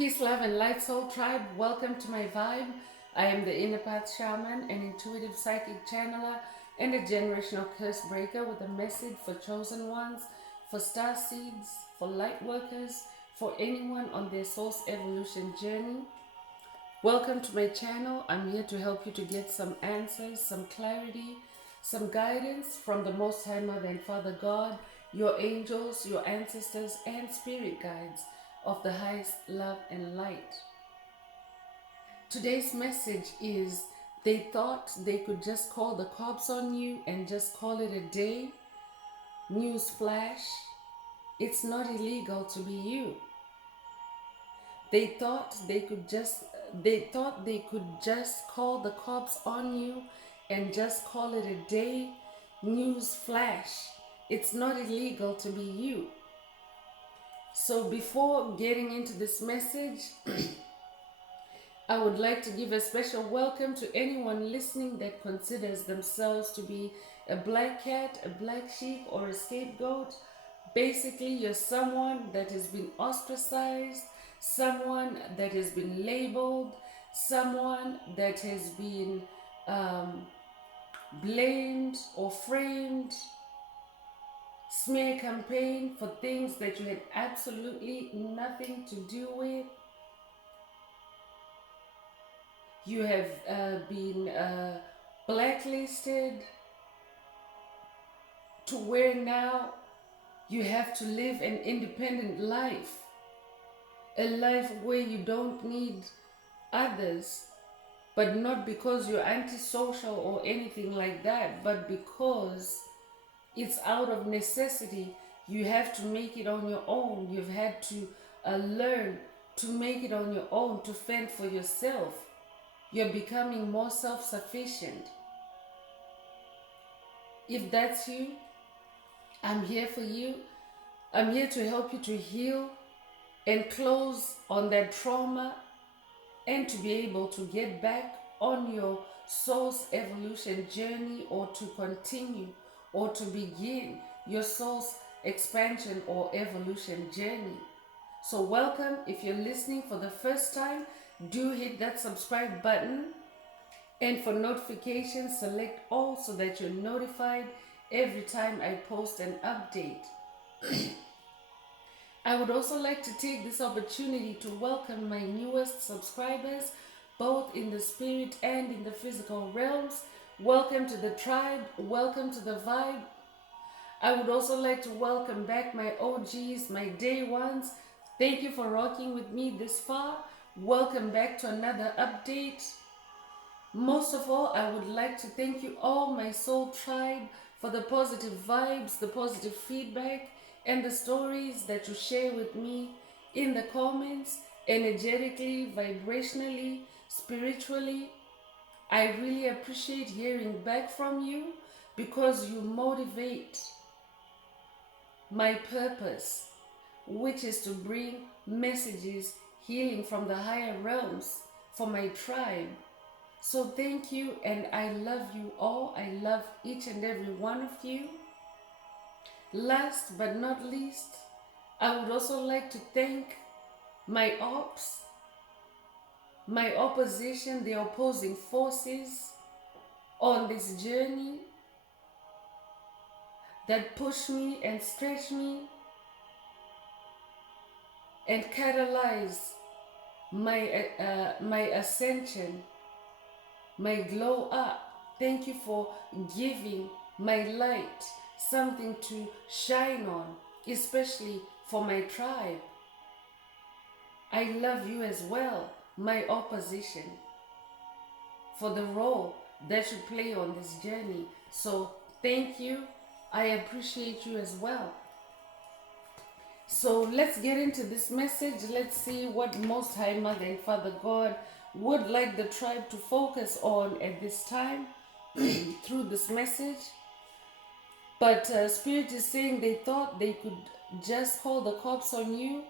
Peace, love, and light soul tribe. Welcome to my vibe. I am the inner path shaman, an intuitive psychic channeler, and a generational curse breaker with a message for chosen ones, for star seeds, for light workers, for anyone on their soul's evolution journey. Welcome to my channel. I'm here to help you to get some answers, some clarity, some guidance from the Most High Mother and Father God, your angels, your ancestors, and spirit guides of the highest love and light. Today's message is: they thought they could just call the cops on you and just call it a day. News flash, it's not illegal to be you. They thought they could just call the cops on you and just call it a day. News flash, it's not illegal to be you. So before getting into this message, I would like to give a special welcome to anyone listening that considers themselves to be a black cat, a black sheep, or a scapegoat. Basically, you're someone that has been ostracized, someone that has been labeled, someone that has been blamed or framed, smear campaign for things that you had absolutely nothing to do with. You have been blacklisted to where now you have to live an independent life, a life where you don't need others, but not because you're antisocial or anything like that, but because it's out of necessity. You have to make it on your own. You've had to learn to make it on your own, to fend for yourself. You're becoming more self-sufficient. If that's you, I'm here for you. I'm here to help you to heal and close on that trauma and to be able to get back on your soul's evolution journey, or to continue or to begin your soul's expansion or evolution journey. So welcome. If you're listening for the first time, do hit that subscribe button, and for notifications, select all so that you're notified every time I post an update. I would also like to take this opportunity to welcome my newest subscribers, both in the spirit and in the physical realms. Welcome to the tribe. Welcome to the vibe. I would also like to welcome back my OGs, my day ones. Thank you for rocking with me this far. Welcome back to another update. Most of all, I would like to thank you all, my soul tribe, for the positive vibes, the positive feedback, and the stories that you share with me in the comments, energetically, vibrationally, spiritually. I really appreciate hearing back from you, because you motivate my purpose, which is to bring messages, healing from the higher realms for my tribe. So thank you, and I love you all. I love each and every one of you. Last but not least, I would also like to thank my ops, my opposition, the opposing forces on this journey that push me and stretch me and catalyze my ascension, my glow up. Thank you for giving my light something to shine on, especially for my tribe. I love you as well, my opposition, for the role that you play on this journey. So thank you. I appreciate you as well. So let's get into this message. Let's see what Most High Mother and Father God would like the tribe to focus on at this time through this message. But Spirit is saying they thought they could just call the cops on you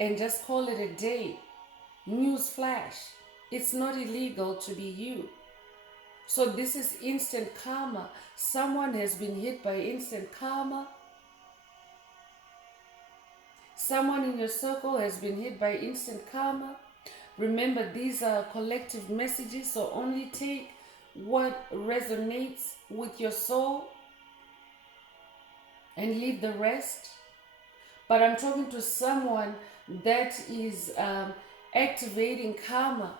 and just call it a day. News flash, it's not illegal to be you. So this is instant karma. Someone has been hit by instant karma. Someone in your circle has been hit by instant karma. Remember, these are collective messages, so only take what resonates with your soul and leave the rest. But I'm talking to someone that is activating karma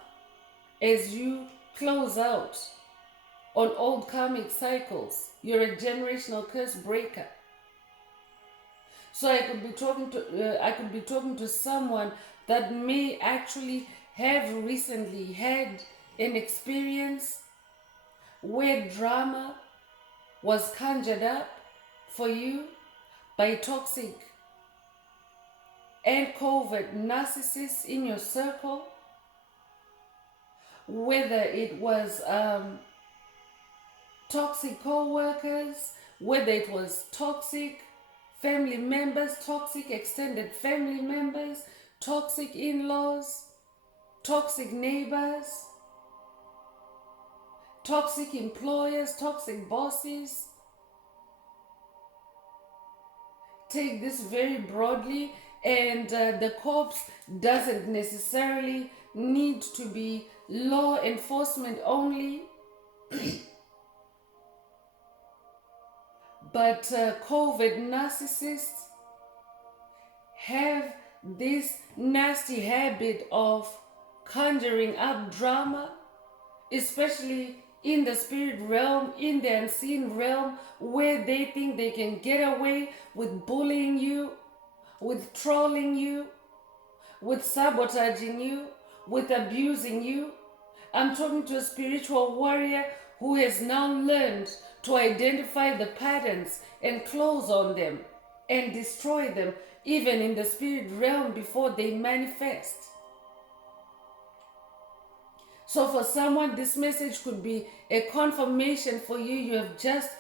as you close out on old karmic cycles. You're a generational curse breaker. So I could be talking to someone that may actually have recently had an experience where drama was conjured up for you by toxic and covert narcissists in your circle, whether it was toxic co-workers, whether it was toxic family members, toxic extended family members, toxic in-laws, toxic neighbors, toxic employers, toxic bosses. Take this very broadly, and the corpse doesn't necessarily need to be law enforcement only, but covert narcissists have this nasty habit of conjuring up drama, especially in the spirit realm, in the unseen realm, where they think they can get away with bullying you, with trolling you, with sabotaging you, with abusing you. I'm talking to a spiritual warrior who has now learned to identify the patterns and close on them and destroy them, even in the spirit realm, before they manifest. So for someone, this message could be a confirmation for you. You have just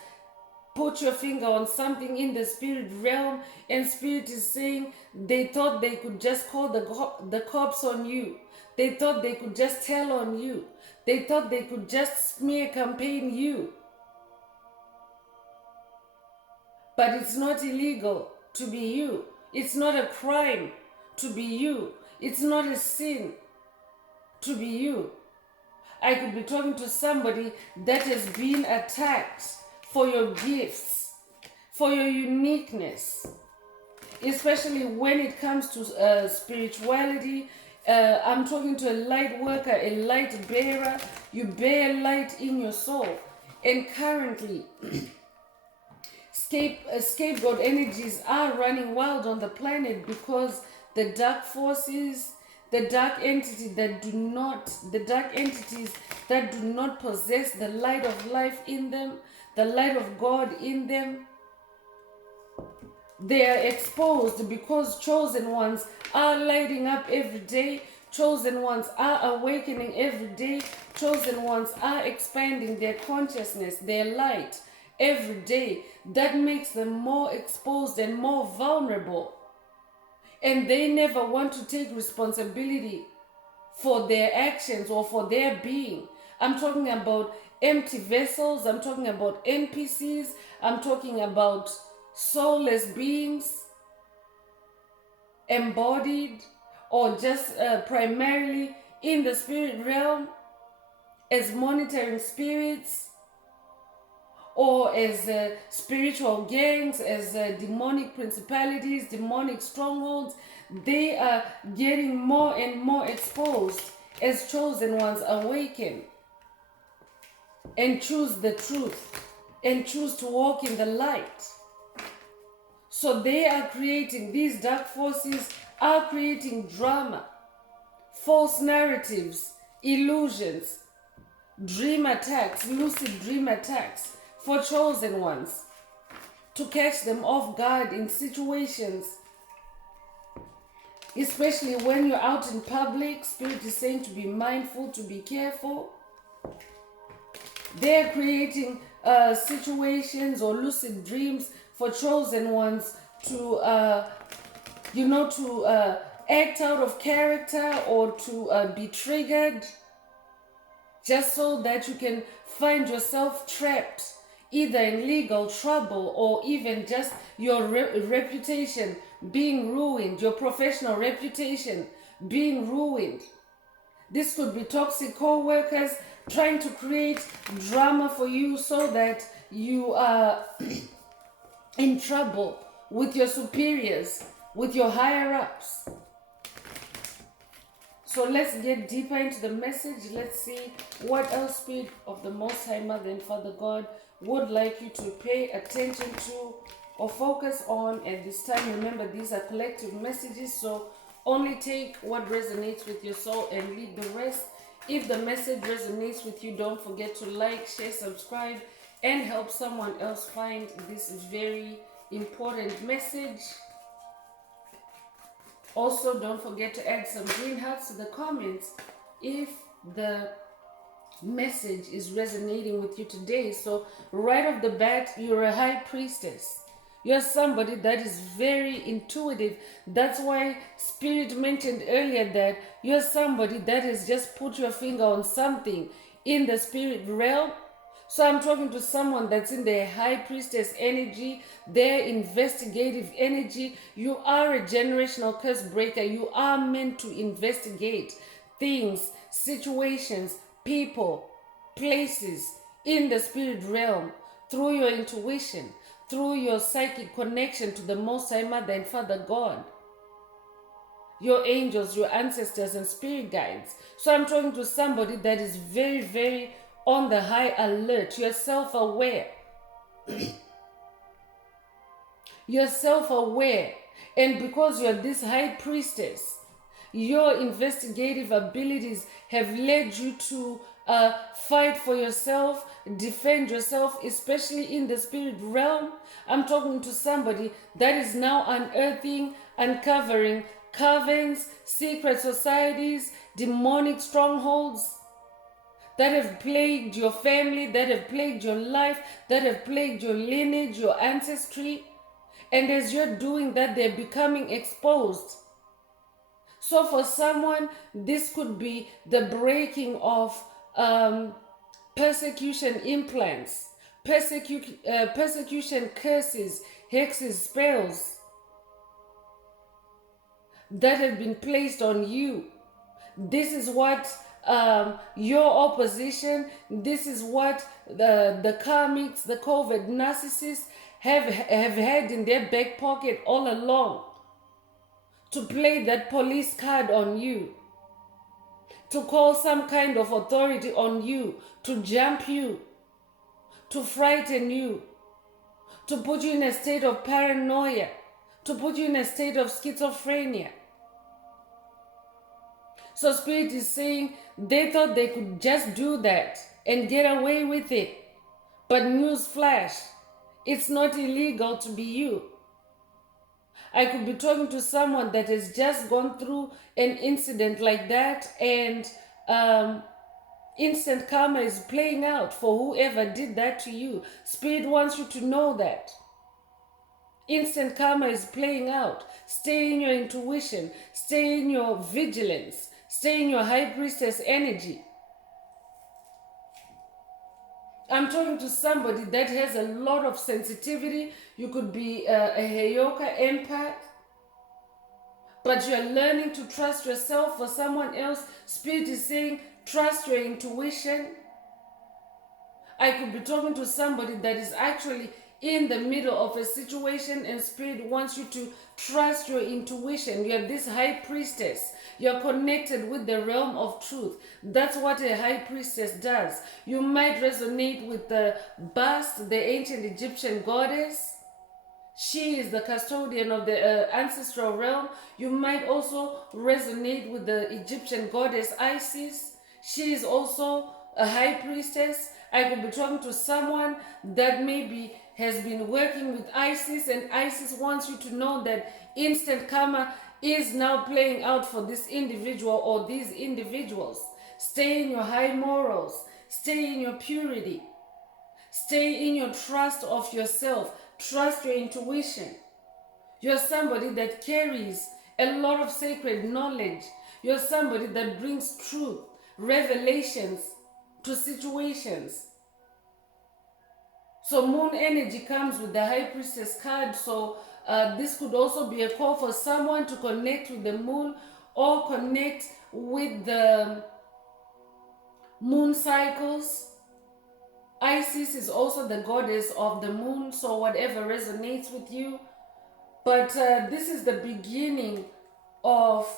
put your finger on something in the spirit realm, and spirit is saying they thought they could just call the cops on you. They thought they could just tell on you. They thought they could just smear campaign you. But it's not illegal to be you. It's not a crime to be you. It's not a sin to be you. I could be talking to somebody that has been attacked for your gifts, for your uniqueness, especially when it comes to spirituality. I'm talking to a light worker, a light bearer. You bear light in your soul. And currently, scapegoat energies are running wild on the planet because the dark forces, the dark entities that do not possess the light of life in them, the light of God in them, they are exposed because chosen ones are lighting up every day. Chosen ones are awakening every day. Chosen ones are expanding their consciousness, their light every day. That makes them more exposed and more vulnerable. And they never want to take responsibility for their actions or for their being. I'm talking about empty vessels. I'm talking about NPCs. I'm talking about soulless beings, embodied or just primarily in the spirit realm as monitoring spirits, or as spiritual gangs, as demonic principalities, demonic strongholds. They are getting more and more exposed as chosen ones awaken and choose the truth and choose to walk in the light. So they are creating, these dark forces are creating drama, false narratives, illusions, dream attacks, lucid dream attacks for chosen ones, to catch them off guard in situations, especially when you're out in public. Spirit is saying to be mindful, to be careful. They're creating situations or lucid dreams for chosen ones to, act out of character or to be triggered, just so that you can find yourself trapped either in legal trouble or even just your reputation being ruined, your professional reputation being ruined. This could be toxic co-workers trying to create drama for you so that you are in trouble with your superiors, with your higher ups. So let's get deeper into the message. Let's see what else Spirit of the Most High Mother and Father God would like you to pay attention to or focus on at this time. Remember, these are collective messages, so only take what resonates with your soul and leave the rest. If the message resonates with you, don't forget to like, share, subscribe, and help someone else find this very important message. Also, don't forget to add some green hearts to the comments if the message is resonating with you today. So right off the bat, you're a high priestess. You're somebody that is very intuitive. That's why Spirit mentioned earlier that you're somebody that has just put your finger on something in the spirit realm. So I'm talking to someone that's in their high priestess energy, their investigative energy. You are a generational curse breaker. You are meant to investigate things, situations, people, places in the spirit realm through your intuition, through your psychic connection to the Most High Mother and Father God, your angels, your ancestors, and spirit guides. So I'm talking to somebody that is very, very on the high alert. You're self-aware. You're self-aware. And because you're this high priestess, your investigative abilities have led you to fight for yourself, defend yourself, especially in the spirit realm. I'm talking to somebody that is now unearthing, uncovering covens, secret societies, demonic strongholds that have plagued your family, that have plagued your life, that have plagued your lineage, your ancestry. And as you're doing that, they're becoming exposed. So for someone, this could be the breaking of persecution implants, persecution curses, hexes, spells that have been placed on you. This is what your opposition, this is what the karmics, the covert narcissists have had in their back pocket all along, to play that police card on you, to call some kind of authority on you, to jump you, to frighten you, to put you in a state of paranoia, to put you in a state of schizophrenia. So Spirit is saying they thought they could just do that and get away with it. But newsflash, it's not illegal to be you. I could be talking to someone that has just gone through an incident like that, and instant karma is playing out for whoever did that to you. Spirit wants you to know that. Instant karma is playing out. Stay in your intuition. Stay in your vigilance. Stay in your high priestess energy. I'm talking to somebody that has a lot of sensitivity. You could be a Heyoka empath, but you're learning to trust yourself. For someone else, Spirit is saying, trust your intuition. I could be talking to somebody that is actually in the middle of a situation, and Spirit wants you to trust your intuition. You're this high priestess. You're connected with the realm of truth. That's what a high priestess does. You might resonate with the Bast, the ancient Egyptian goddess. She is the custodian of the ancestral realm. You might also resonate with the Egyptian goddess Isis. She is also a high priestess. I could be talking to someone that maybe has been working with Isis, and Isis wants you to know that instant karma is now playing out for this individual or these individuals. Stay in your high morals. Stay in your purity. Stay in your trust of yourself. Trust your intuition. You're somebody that carries a lot of sacred knowledge. You're somebody that brings truth, revelations to situations. So moon energy comes with the High Priestess card. So this could also be a call for someone to connect with the moon or connect with the moon cycles. Isis is also the goddess of the moon, so whatever resonates with you. But this is the beginning of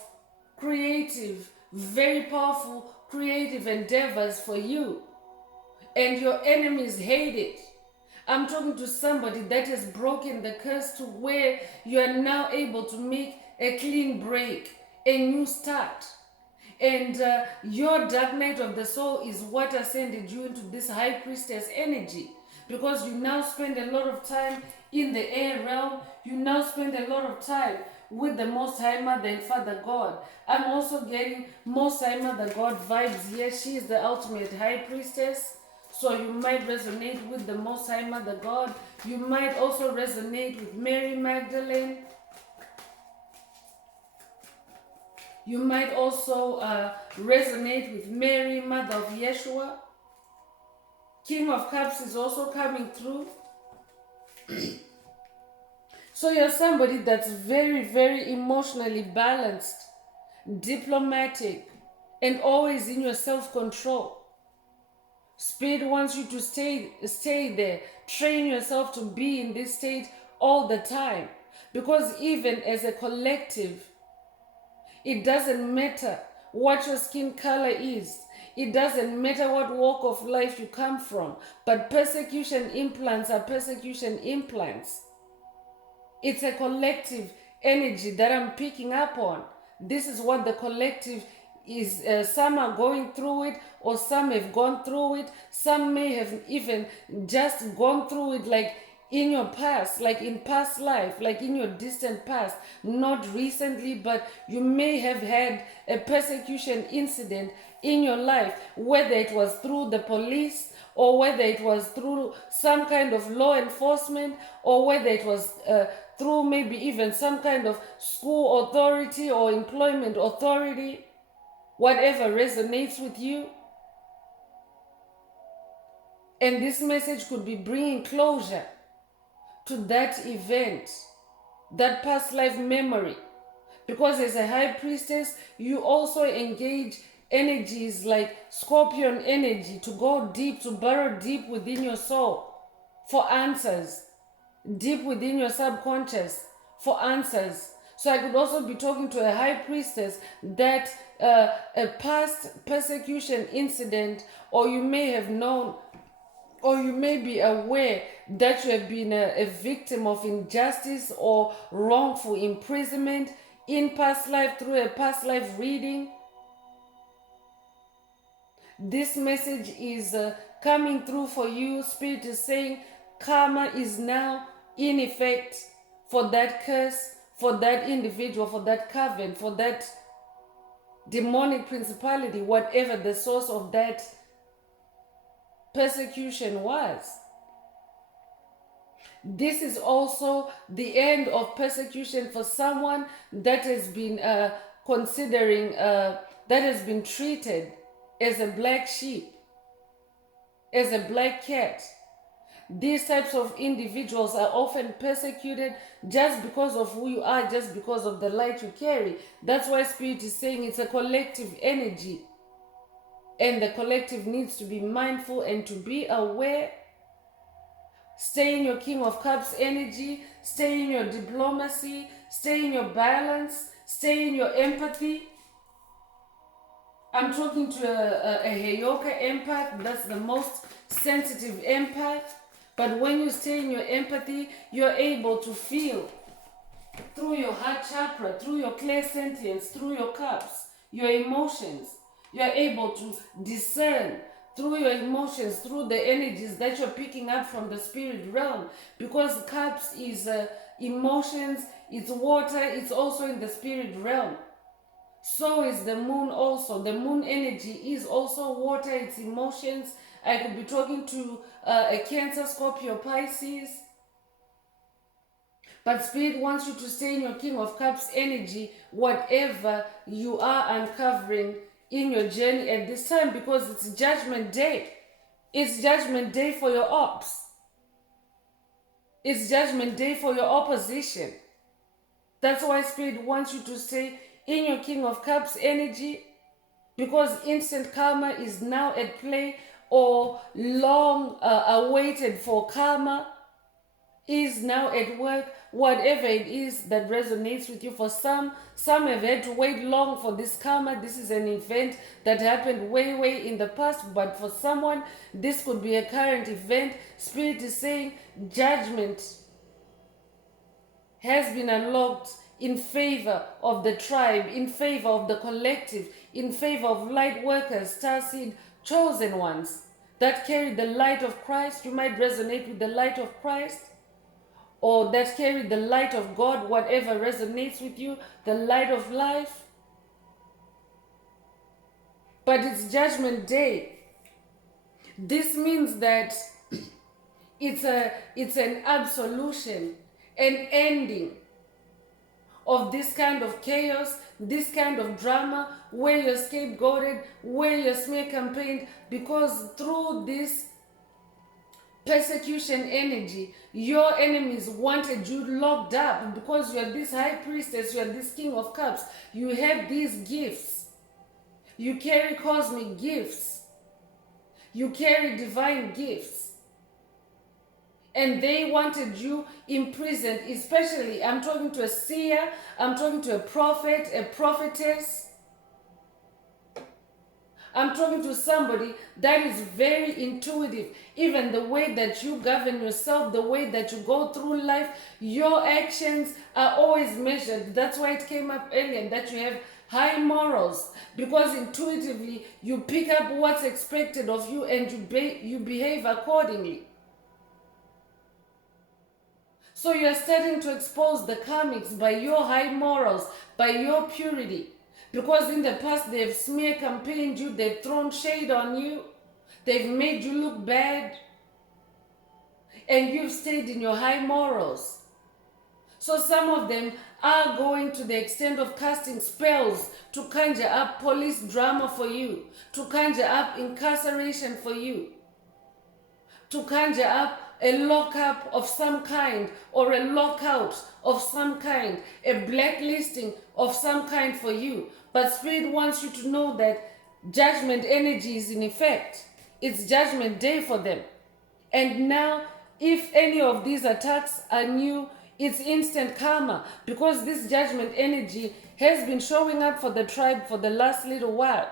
creative, very powerful creative endeavors for you. And your enemies hate it. I'm talking to somebody that has broken the curse to where you are now able to make a clean break, a new start. And your dark night of the soul is what ascended you into this High Priestess energy, because you now spend a lot of time in the air realm. You now spend a lot of time with the Most High Mother and Father God. I'm also getting Most High Mother God vibes here. She is the ultimate High Priestess. So you might resonate with the Most High Mother God. You might also resonate with Mary Magdalene. You might also resonate with Mary, Mother of Yeshua. King of Cups is also coming through. So you're somebody that's very, very emotionally balanced, diplomatic, and always in your self-control. Spirit wants you to stay there. Train yourself to be in this state all the time. Because even as a collective, it doesn't matter what your skin color is. It doesn't matter what walk of life you come from. But persecution implants are persecution implants. It's a collective energy that I'm picking up on. This is what the collective is. Some are going through it, or some have gone through it. Some may have even just gone through it, like in your past, like in past life, like in your distant past, not recently, but you may have had a persecution incident in your life, whether it was through the police, or whether it was through some kind of law enforcement, or whether it was through maybe even some kind of school authority or employment authority, whatever resonates with you. And this message could be bringing closure to that event, that past life memory. Because as a High Priestess, you also engage energies like Scorpion energy, to go deep, to burrow deep within your soul for answers, deep within your subconscious for answers. So I could also be talking to a High Priestess that a past persecution incident, or you may have known, or you may be aware that you have been a victim of injustice or wrongful imprisonment in past life through a past life reading. This message is coming through for you. Spirit is saying karma is now in effect for that curse, for that individual, for that coven, for that demonic principality, whatever the source of that persecution was. This is also the end of persecution for someone that has been that has been treated as a black sheep, as a black cat. These types of individuals are often persecuted just because of who you are, just because of the light you carry. That's why Spirit is saying it's a collective energy. And the collective needs to be mindful and to be aware. Stay in your King of Cups energy. Stay in your diplomacy. Stay in your balance. Stay in your empathy. I'm talking to a Heyoka empath. That's the most sensitive empath. But when you stay in your empathy, you're able to feel through your heart chakra, through your clairsentience, through your cups, your emotions. You're able to discern through your emotions, through the energies that you're picking up from the spirit realm. Because cups is emotions, it's water, it's also in the spirit realm. So is the moon also. The moon energy is also water, it's emotions. I could be talking to a Cancer, Scorpio, Pisces. But Spirit wants you to stay in your King of Cups energy, whatever you are uncovering in your journey at this time, because it's Judgment Day. It's Judgment Day for your ops. It's judgment day for your opposition. That's why Spirit wants you to stay in your King of Cups energy, because instant karma is now at play, or long awaited for karma is now at work. Whatever it is that resonates with you. For some have had to wait long for this karma. This is an event that happened way in the past, but for someone this could be a current event. Spirit is saying judgment has been unlocked in favor of the tribe, in favor of the collective, in favor of light workers, starseed, chosen ones that carry the light of Christ. You might resonate with the light of Christ, or that carry the light of God, whatever resonates with you, the light of life. But it's judgment day. This means that it's an absolution, an ending of this kind of chaos, this kind of drama, where you're scapegoated, where you're smear campaigned, because through this persecution energy, your enemies wanted you locked up, because you are this high priestess, you are this King of Cups, you have these gifts, you carry cosmic gifts, you carry divine gifts, and they wanted you imprisoned. Especially, I'm talking to a seer, I'm talking to a prophet, a prophetess, I'm talking to somebody that is very intuitive. Even the way that you govern yourself, the way that you go through life, your actions are always measured. That's why it came up earlier that you have high morals, because intuitively you pick up what's expected of you and you behave accordingly. So you're starting to expose the karmics by your high morals, by your purity. Because in the past they've smear campaigned you, they've thrown shade on you, they've made you look bad, and you've stayed in your high morals. So some of them are going to the extent of casting spells to conjure up police drama for you, to conjure up incarceration for you, to conjure up a lockup of some kind, or a lockout of some kind, a blacklisting of some kind for you. But Spirit wants you to know that judgment energy is in effect. It's judgment day for them. And now, if any of these attacks are new, it's instant karma, because this judgment energy has been showing up for the tribe for the last little while.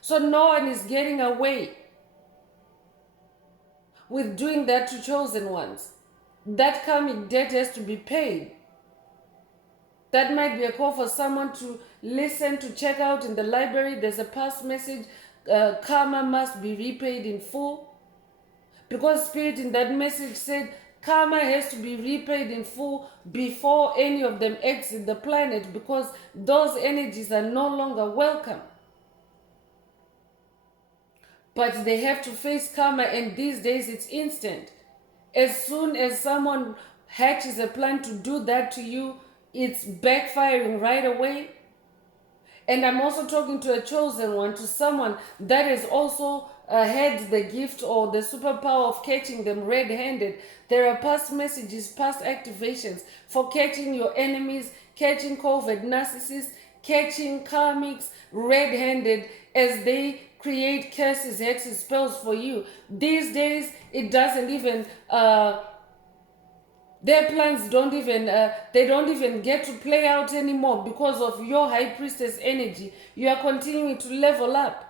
So no one is getting away with doing that to chosen ones. That karmic debt has to be paid. That might be a call for someone to listen, to check out in the library. There's a past message, karma must be repaid in full. Because Spirit in that message said karma has to be repaid in full before any of them exit the planet, because those energies are no longer welcome. But they have to face karma, and these days it's instant. As soon as someone hatches a plan to do that to you, it's backfiring right away. And I'm also talking to a chosen one, to someone that has also had the gift or the superpower of catching them red-handed. There are past messages, past activations for catching your enemies, catching COVID narcissists, catching karmics red-handed as they create curses, hexes, spells for you. These days, it doesn't even... their plans don't even, they don't even get to play out anymore because of your high priestess energy. You are continuing to level up.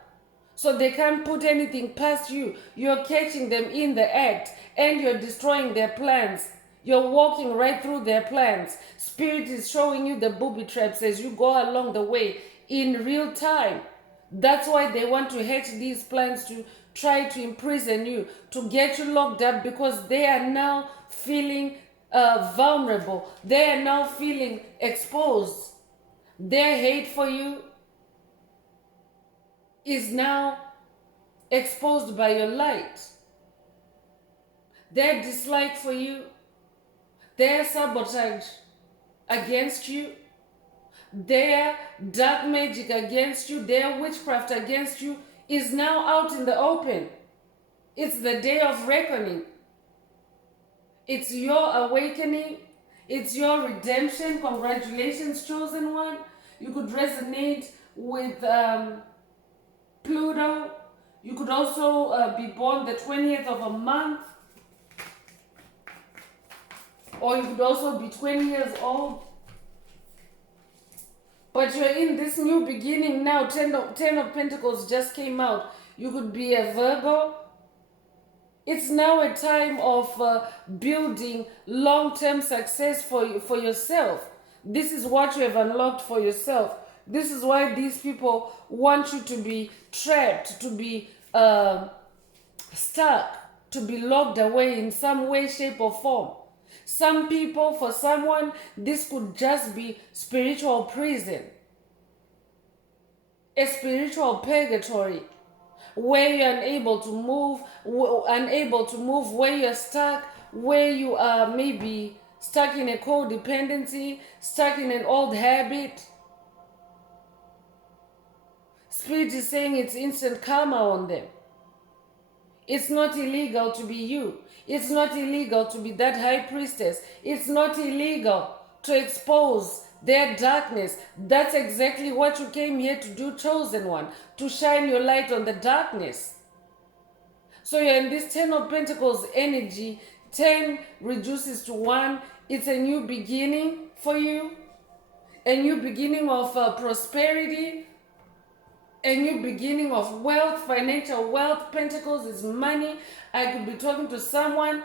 So they can't put anything past you. You're catching them in the act, and you're destroying their plans. You're walking right through their plans. Spirit is showing you the booby traps as you go along the way in real time. That's why they want to hatch these plans to try to imprison you, to get you locked up, because they are now feeling vulnerable. They are now feeling exposed. Their hate for you is now exposed by your light. Their dislike for you, their sabotage against you, their dark magic against you, their witchcraft against you is now out in the open. It's the day of reckoning. It's your awakening. It's your redemption. Congratulations, chosen one. You could resonate with Pluto. You could also be born the 20th of a month. Or you could also be 20 years old. But you're in this new beginning now. Ten of Pentacles just came out. You could be a Virgo. It's now a time of building long-term success for yourself. This is what you have unlocked for yourself. This is why these people want you to be trapped, to be stuck, to be locked away in some way, shape, or form. Some people, for someone, this could just be spiritual prison, a spiritual purgatory, where you're unable to move, where you're stuck, where you are maybe stuck in a codependency, stuck in an old habit. Spirit is saying it's instant karma on them. It's not illegal to be you. It's not illegal to be that high priestess. It's not illegal to expose their darkness. That's exactly what you came here to do, chosen one, to shine your light on the darkness. So you're in this 10 of Pentacles energy. 10 reduces to 1. It's a new beginning for you. A new beginning of prosperity. A new beginning of wealth, financial wealth. Pentacles is money. I could be talking to someone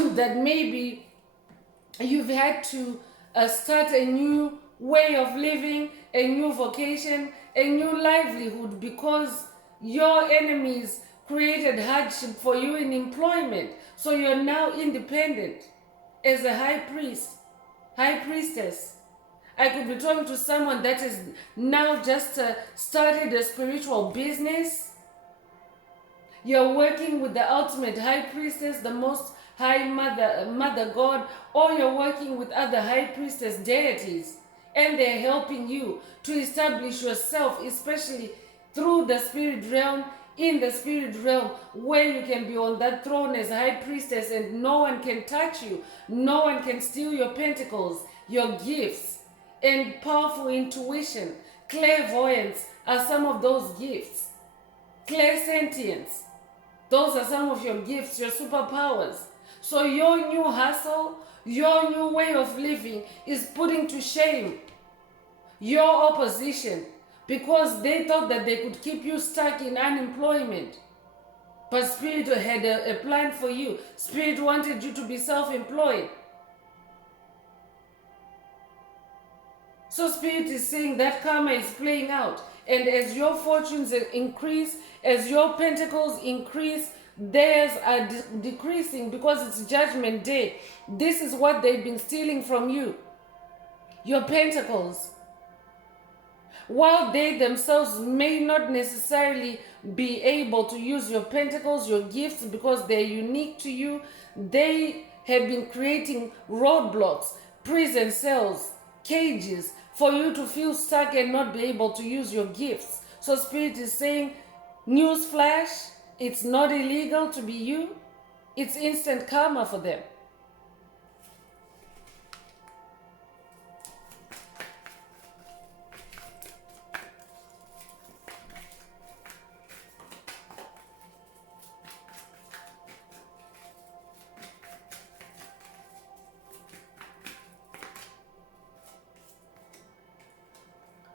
that maybe you've had to start a new way of living, a new vocation, a new livelihood, because your enemies created hardship for you in employment. So you're now independent as a high priest, high priestess. I could be talking to someone that is now just started a spiritual business. You're working with the ultimate high priestess, the most high mother God, or you're working with other high priestess deities, and they're helping you to establish yourself, especially through the spirit realm, in the spirit realm, where you can be on that throne as high priestess and no one can touch you. No one can steal your pentacles, your gifts. And powerful intuition, clairvoyance are some of those gifts. Clairsentience, those are some of your gifts, your superpowers. So your new hustle, your new way of living is putting to shame your opposition, because they thought that they could keep you stuck in unemployment. But Spirit had a plan for you. Spirit wanted you to be self-employed. So Spirit is saying that karma is playing out. And as your fortunes increase, as your pentacles increase, theirs are decreasing, because it's judgment day. This is what they've been stealing from you. Your pentacles. While they themselves may not necessarily be able to use your pentacles, your gifts, because they're unique to you, they have been creating roadblocks, prison cells, cages, for you to feel stuck and not be able to use your gifts. So Spirit is saying, newsflash, it's not illegal to be you. It's instant karma for them.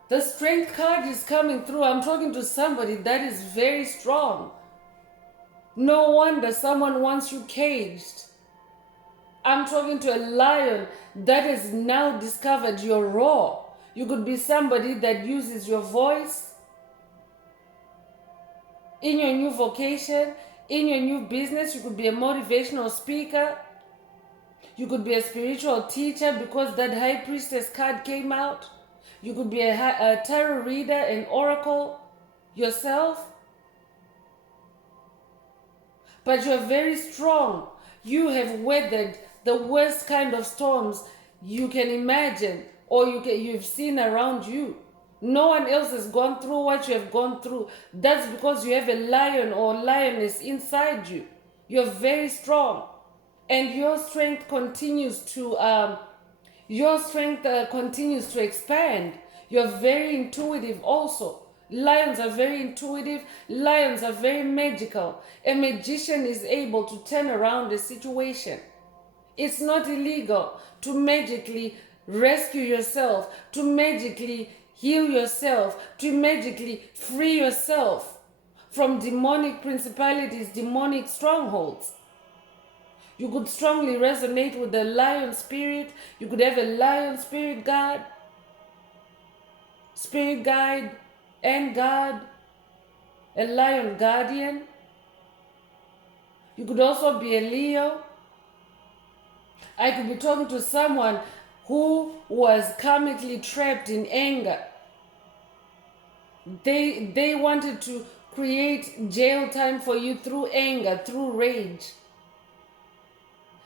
The strength card is coming through. I'm talking to somebody that is very strong. No wonder someone wants you caged. I'm talking to a lion that has now discovered your roar. You could be somebody that uses your voice in your new vocation, in your new business. You could be a motivational speaker. You could be a spiritual teacher, because that high priestess card came out. You could be a tarot reader, an oracle yourself. But you're very strong. You have weathered the worst kind of storms you can imagine, or you've seen around you. No one else has gone through what you have gone through. That's because you have a lion or lioness inside you. You're very strong. and your strength continues to expand. You're very intuitive also. Lions are very intuitive. Lions are very magical. A magician is able to turn around a situation. It's not illegal to magically rescue yourself, to magically heal yourself, to magically free yourself from demonic principalities, demonic strongholds. You could strongly resonate with the lion spirit. You could have a lion spirit guide, and guard, a lion guardian. You could also be a Leo. I could be talking to someone who was karmically trapped in anger. They wanted to create jail time for you through anger, through rage.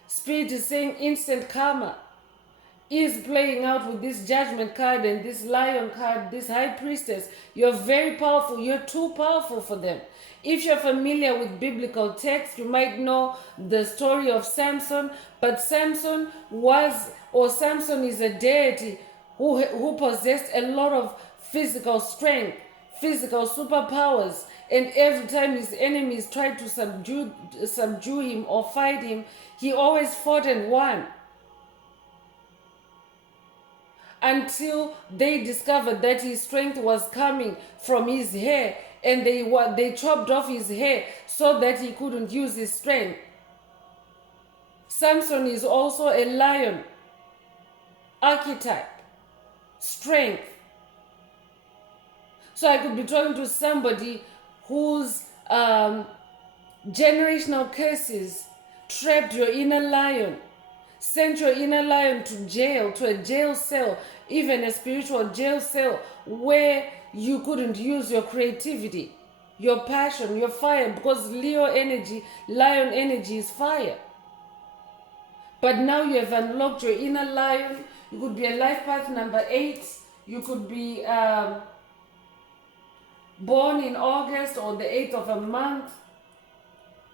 Spirit is saying instant karma is playing out with this judgment card and this lion card, this high priestess. You're very powerful. You're too powerful for them. If you're familiar with biblical text, you might know the story of Samson. But Samson is a deity who possessed a lot of physical strength, physical superpowers. And every time his enemies tried to subdue him or fight him, he always fought and won. Until they discovered that his strength was coming from his hair, and they chopped off his hair so that he couldn't use his strength. Samson is also a lion archetype, strength. So I could be talking to somebody whose generational curses trapped your inner lion, sent your inner lion to jail, to a jail cell, even a spiritual jail cell where you couldn't use your creativity, your passion, your fire, because Leo energy, lion energy is fire. But now you have unlocked your inner lion. You could be a life path number 8. You could be born in August or the 8th of a month.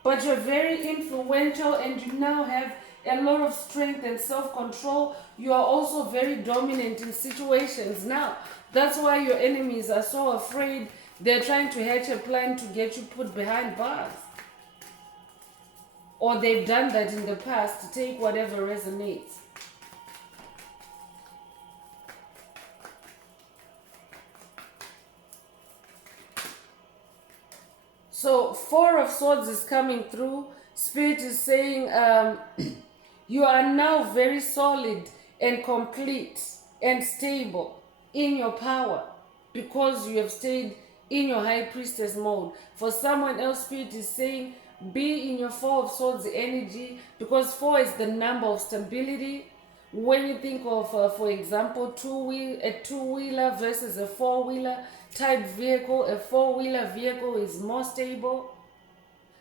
But you're very influential and you now have a lot of strength and self-control. You are also very dominant in situations now. That's why your enemies are so afraid. They're trying to hatch a plan to get you put behind bars. Or they've done that in the past. To take whatever resonates. So 4 of Swords is coming through. Spirit is saying you are now very solid and complete and stable in your power because you have stayed in your high priestess mode. For someone else, Spirit is saying be in your 4 of Swords energy, because 4 is the number of stability. When you think of, for example, a two-wheeler versus a four-wheeler type vehicle, a four-wheeler vehicle is more stable.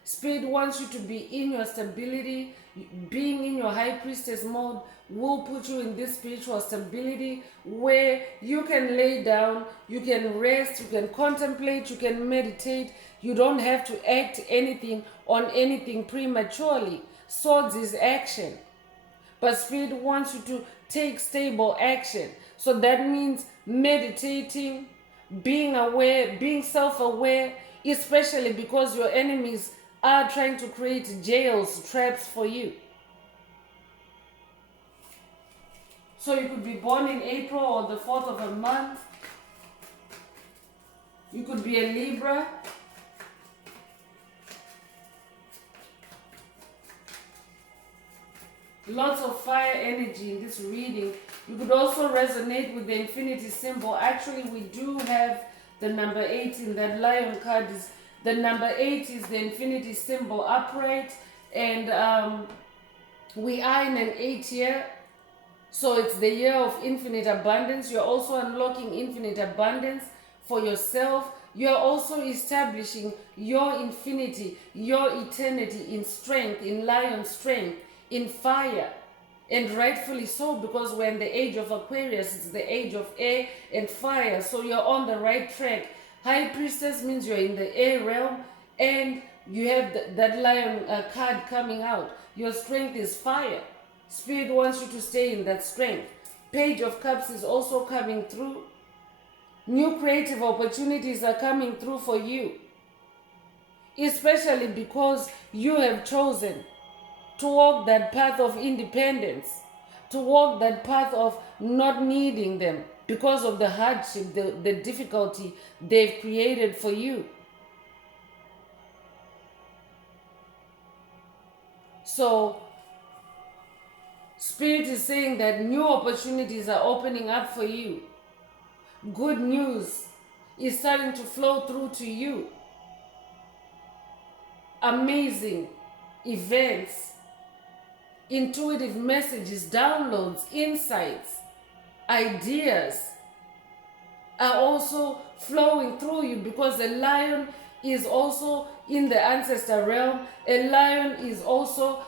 Spirit wants you to be in your stability. Being in your high priestess mode will put you in this spiritual stability where you can lay down, you can rest, you can contemplate, you can meditate. You don't have to act on anything prematurely. Swords is action. But Spirit wants you to take stable action. So that means meditating, being aware, being self-aware, especially because your enemies are trying to create jails, traps for you. So you could be born in April or the 4th of a month. You could be a Libra. Lots of fire energy in this reading. You could also resonate with the infinity symbol. Actually, we do have the number 8 in that lion card. The number 8 is the infinity symbol upright, and we are in an 8 year. So it's the year of infinite abundance. You're also unlocking infinite abundance for yourself. You're also establishing your infinity, your eternity in strength, in lion strength, in fire. And rightfully so, because we're in the age of Aquarius. It's the age of air and fire. So you're on the right track. High priestess means you're in the air realm, and you have that lion card coming out. Your strength is fire. Spirit wants you to stay in that strength. Page of Cups is also coming through. New creative opportunities are coming through for you, especially because you have chosen to walk that path of independence, to walk that path of not needing them because of the hardship, the difficulty they've created for you. So, Spirit is saying that new opportunities are opening up for you. Good news is starting to flow through to you. Amazing events, intuitive messages, downloads, insights, ideas are also flowing through you, because a lion is also in the ancestor realm. A lion is also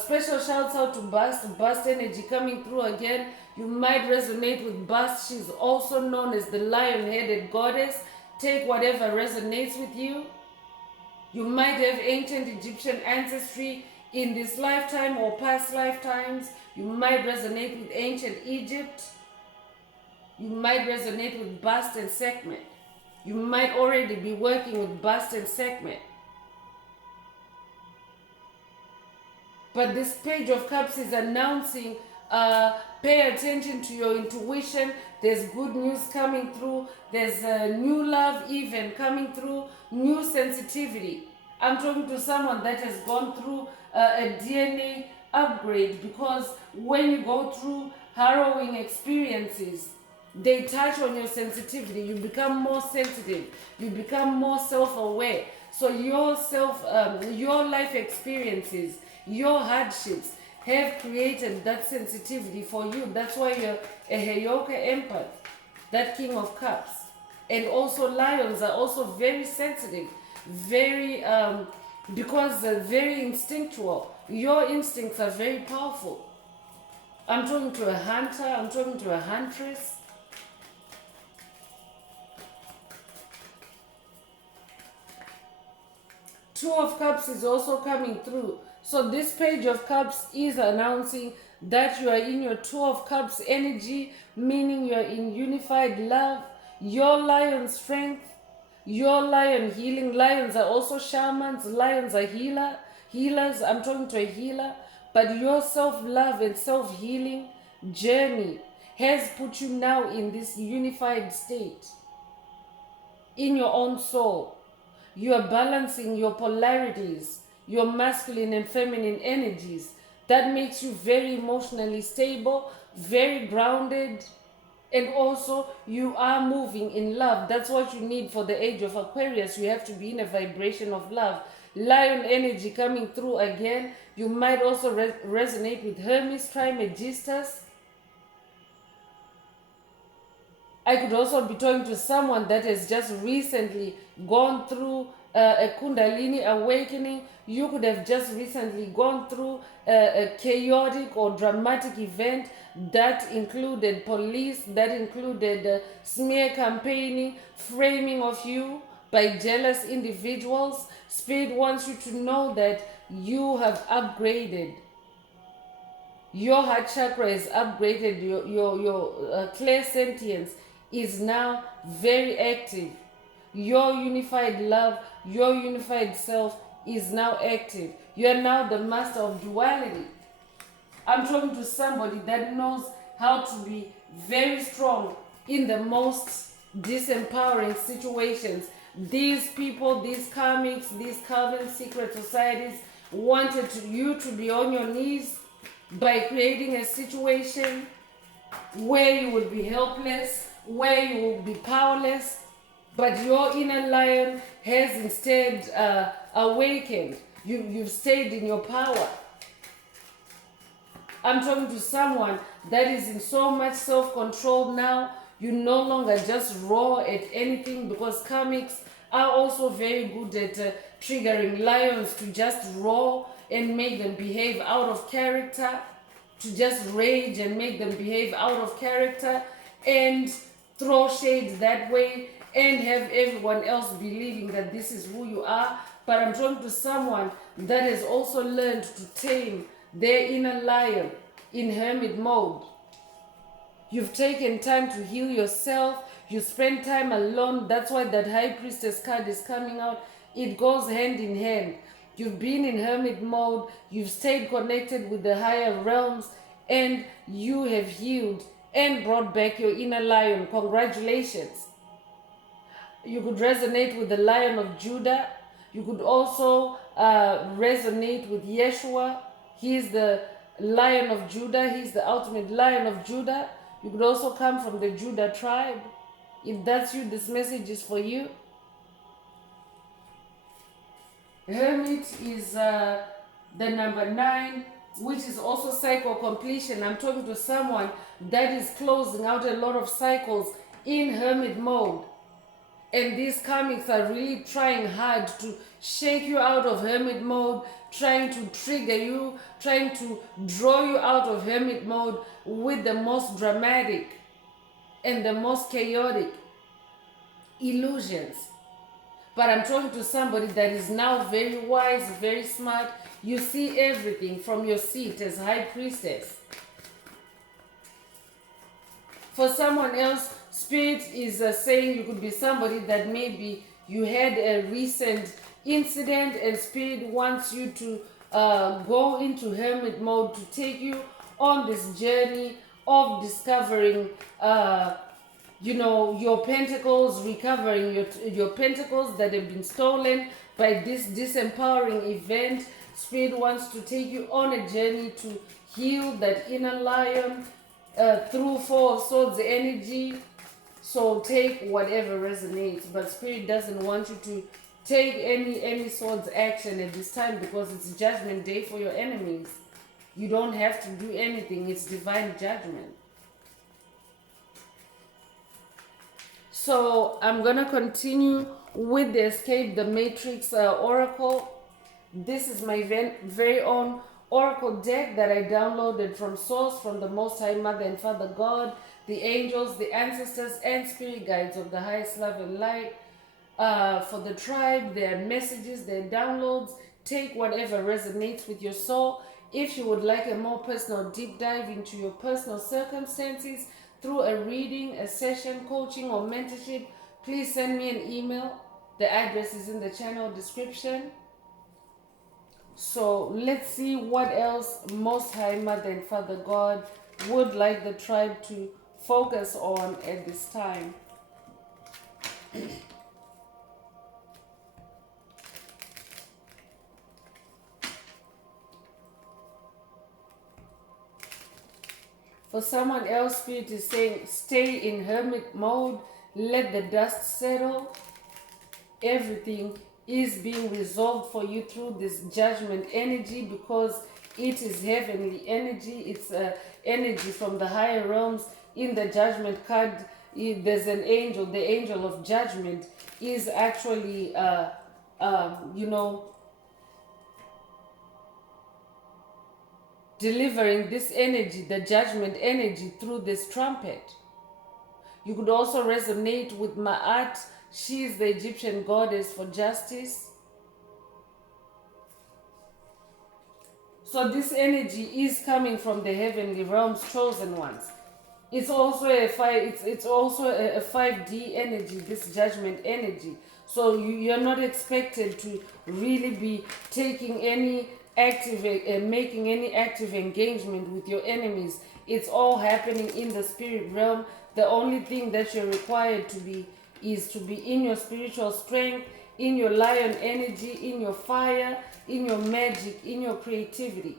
special shouts out to Bust energy coming through again. You might resonate with Bust. She's also known as the lion-headed goddess. Take whatever resonates with you. You might have ancient Egyptian ancestry in this lifetime or past lifetimes. You might resonate with ancient Egypt. You might resonate with Bust and Sekhmet. You might already be working with Bust and Sekhmet. But this Page of Cups is announcing, pay attention to your intuition. There's good news coming through. There's new love even coming through. New sensitivity. I'm talking to someone that has gone through a DNA upgrade, because when you go through harrowing experiences, they touch on your sensitivity. You become more sensitive. You become more self-aware. So your life experiences, your hardships have created that sensitivity for you. That's why you're a Heyoka empath, that King of Cups. And also lions are also very sensitive, very, because they're very instinctual. Your instincts are very powerful. I'm talking to a hunter, I'm talking to a huntress. Two of Cups is also coming through. So this Page of Cups is announcing that you are in your Two of Cups energy, meaning you're in unified love, your lion strength, your lion healing. Lions are also shamans. Lions are healers. I'm talking to a healer. But your self-love and self-healing journey has put you now in this unified state, in your own soul. You are balancing your polarities, your masculine and feminine energies. That makes you very emotionally stable, very grounded, and also you are moving in love. That's what you need for the age of Aquarius. You have to be in a vibration of love. Lion energy coming through again. You might also resonate with Hermes Trismegistus. I could also be talking to someone that has just recently gone through a Kundalini awakening. You could have just recently gone through a chaotic or dramatic event that included police, that included smear campaigning, framing of you by jealous individuals. Spirit wants you to know that you have upgraded. Your heart chakra is upgraded. Your clairsentience is now very active. Your unified love, your unified self is now active. You are now the master of duality. I'm talking to somebody that knows how to be very strong in the most disempowering situations. These people, these karmics, these coven secret societies wanted you to be on your knees by creating a situation where you would be helpless, where you will be powerless, but your inner lion has instead awakened. You've stayed in your power. I'm talking to someone that is in so much self-control now. You no longer just roar at anything, because karmics are also very good at triggering lions to just roar and make them behave out of character, to just rage and make them behave out of character, and throw shade that way and have everyone else believing that this is who you are. But I'm talking to someone that has also learned to tame their inner lion in hermit mode. You've taken time to heal yourself. You spend time alone. That's why that high priestess card is coming out. It goes hand in hand. You've been in hermit mode. You've stayed connected with the higher realms, and you have healed and brought back your inner lion. Congratulations. You could resonate with the Lion of Judah. You could also resonate with Yeshua. He is the Lion of Judah. He's the ultimate Lion of Judah. You could also come from the Judah tribe. If that's you, this message is for you. Hermit is the number 9, which is also cycle completion. I'm talking to someone that is closing out a lot of cycles in hermit mode. And these karmics are really trying hard to shake you out of hermit mode, trying to trigger you, trying to draw you out of hermit mode with the most dramatic and the most chaotic illusions. But I'm talking to somebody that is now very wise, very smart. You see everything from your seat as high priestess. For someone else, Spirit is saying you could be somebody that maybe you had a recent incident and Spirit wants you to go into hermit mode to take you on this journey of discovering your pentacles, recovering your pentacles that have been stolen by this disempowering event. Spirit wants to take you on a journey to heal that inner lion through 4 of Swords energy. So take whatever resonates, but Spirit doesn't want you to take any swords action at this time because it's judgment day for your enemies. You don't have to do anything. It's divine judgment. So I'm going to continue with the Escape the Matrix Oracle. This is my very own Oracle deck that I downloaded from Source, from the Most High Mother and Father God, the angels, the ancestors, and spirit guides of the highest love and light. For the tribe, their messages, their downloads. Take whatever resonates with your soul. If you would like a more personal deep dive into your personal circumstances through a reading, a session, coaching, or mentorship, please send me an email. The address is in the channel description. So let's see what else Most High Mother and Father God would like the tribe to focus on at this time. For someone else, Spirit is saying, stay in hermit mode, let the dust settle. Everything is being resolved for you through this judgment energy because it is heavenly energy. It's energy from the higher realms. In the judgment card, there's an angel. The angel of judgment is actually, delivering this energy, the judgment energy, through this trumpet. You could also resonate with Ma'at. She is the Egyptian goddess for justice. So this energy is coming from the heavenly realms, chosen ones. It's also a 5D energy, this judgment energy. So you're not expected to really be taking any making any active engagement with your enemies. It's all happening in the spirit realm. The only thing that you're required to be is to be in your spiritual strength, in your lion energy, in your fire, in your magic, in your creativity.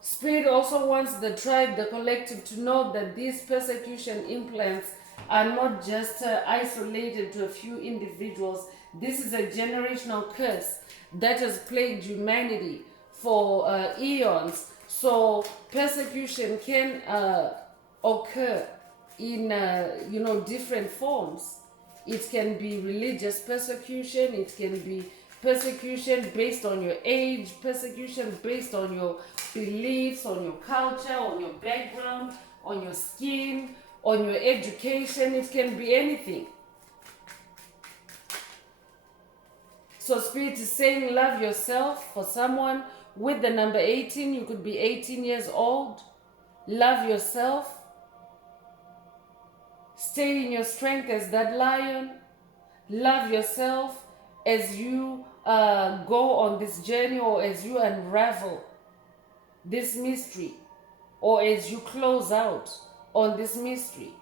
Spirit also wants the tribe, the collective, to know that these persecution implants are not just isolated to a few individuals. This is a generational curse that has plagued humanity for eons. So persecution can occur in different forms. It can be religious persecution, it can be persecution based on your age, persecution based on your beliefs, on your culture, on your background, on your skin, on your education. It can be anything. So Spirit is saying love yourself. For someone with the number 18, you could be 18 years old. Love yourself. Stay in your strength as that lion. Love yourself as you go on this journey, or as you unravel this mystery, or as you close out on this mystery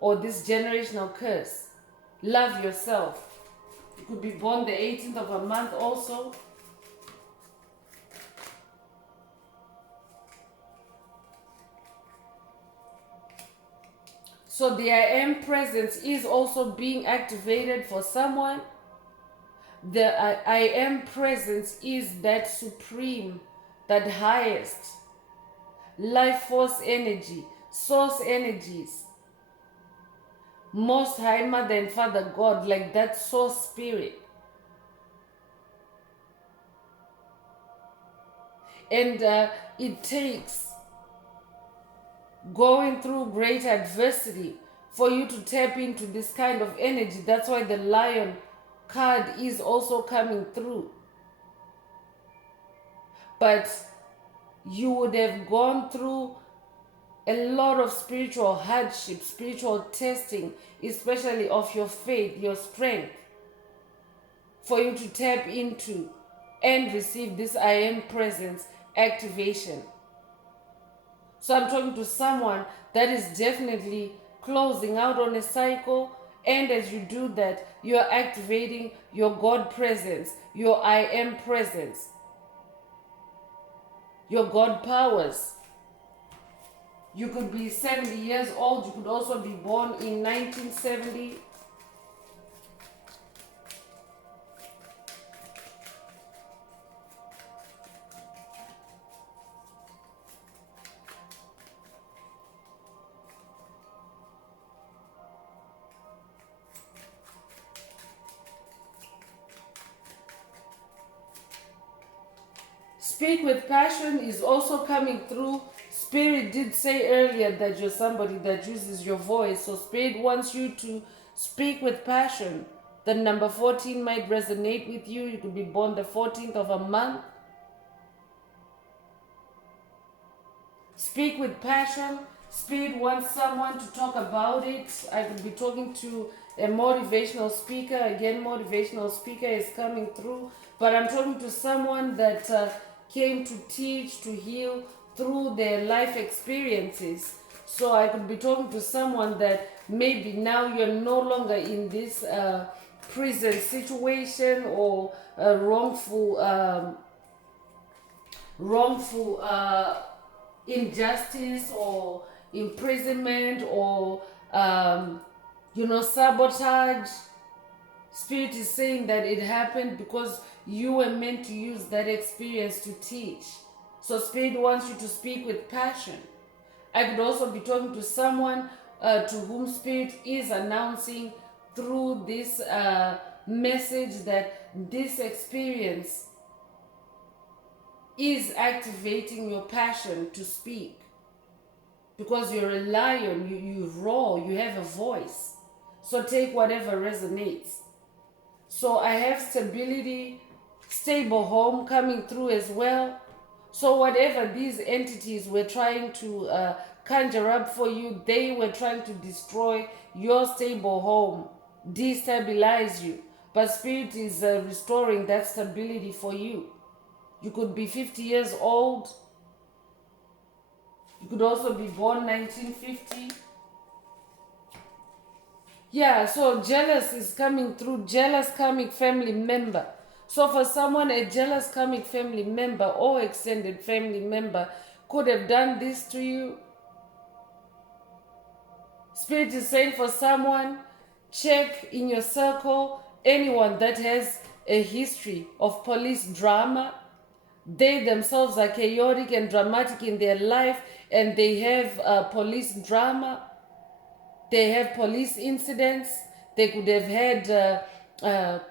or this generational curse. Love yourself. You could be born the 18th of a month also. So the I am presence is also being activated for someone. The I am presence is that supreme, that highest life force energy, source energies, most high mother and father God, like that source spirit. And it takes going through great adversity for you to tap into this kind of energy. That's why the lion card is also coming through. But you would have gone through a lot of spiritual hardship, spiritual testing, especially of your faith, your strength, for you to tap into and receive this I am presence activation. So I'm talking to someone that is definitely closing out on a cycle, and as you do that, you are activating your God presence, your I am presence, your God powers. You could be 70 years old. You could also be born in 1970. Speak with passion is also coming through. Spirit did say earlier that you're somebody that uses your voice. So Spirit wants you to speak with passion. The number 14 might resonate with you. You could be born the 14th of a month. Speak with passion. Spirit wants someone to talk about it. I could be talking to a motivational speaker. Again, motivational speaker is coming through. But I'm talking to someone that came to teach, to heal through their life experiences. So I could be talking to someone that maybe now you're no longer in this prison situation or wrongful injustice or imprisonment or sabotage. Spirit is saying that it happened because you were meant to use that experience to teach. So Spirit wants you to speak with passion. I could also be talking to someone to whom Spirit is announcing through this message that this experience is activating your passion to speak. Because you're a lion, you roar, you have a voice. So take whatever resonates. So I have stability, stable home coming through as well. So whatever these entities were trying to conjure up for you, they were trying to destroy your stable home, destabilize you. But Spirit is restoring that stability for you. You could be 50 years old. You could also be born 1950. Yeah, so jealous is coming through. Jealous karmic family member. So for someone, a jealous karmic family member or extended family member could have done this to you. Spirit is saying for someone, check in your circle anyone that has a history of police drama. They themselves are chaotic and dramatic in their life, and they have police drama. They have police incidents. They could have had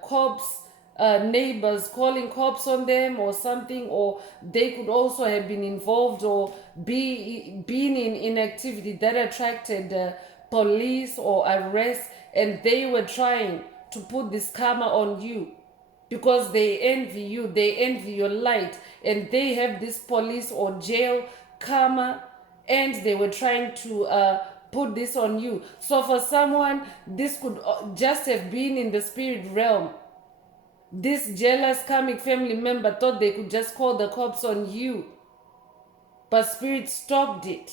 cops neighbors calling cops on them or something, or they could also have been involved or been in inactivity that attracted police or arrest, and they were trying to put this karma on you because they envy you, they envy your light, and they have this police or jail karma, and they were trying to put this on you. So for someone, this could just have been in the spirit realm. This jealous karmic family member thought they could just call the cops on you, but spirit stopped it.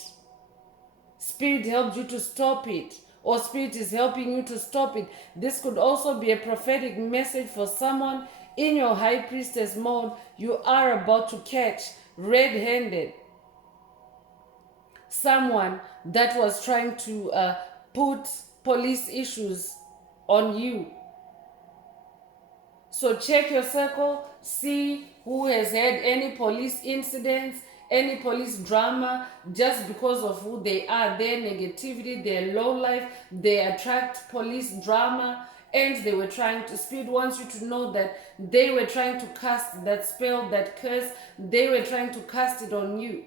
Spirit helped you to stop it, or spirit is helping you to stop it. This could also be a prophetic message for someone in your high priestess mode. You are about to catch red-handed someone that was trying to put police issues on you. So check your circle, see who has had any police incidents, any police drama, just because of who they are, their negativity, their low life. They attract police drama, and they were trying to, Spirit wants you to know that they were trying to cast that spell, that curse. They were trying to cast it on you.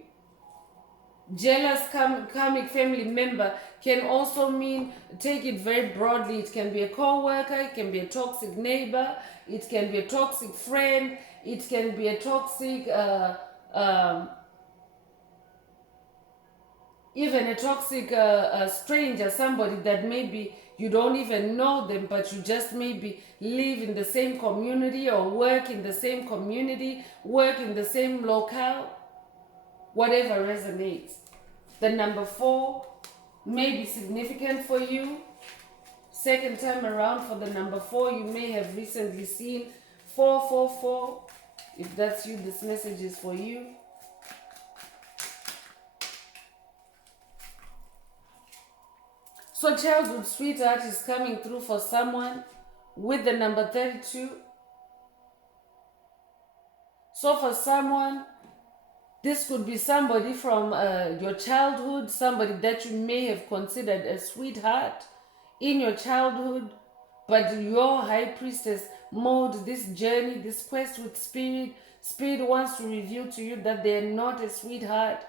Jealous karmic family member can also mean, take it very broadly, it can be a co-worker, it can be a toxic neighbor, it can be a toxic friend, it can be a toxic even a toxic stranger, somebody that maybe you don't even know them, but you just maybe live in the same community or work in the same community, work in the same locale. Whatever resonates. The number 4 may be significant for you. Second time around for the number 4, you may have recently seen 444. If that's you, this message is for you. So childhood sweetheart is coming through for someone with the number 32. So for someone, this could be somebody from your childhood, somebody that you may have considered a sweetheart in your childhood, but your high priestess mode, this journey, this quest with spirit, spirit wants to reveal to you that they are not a sweetheart.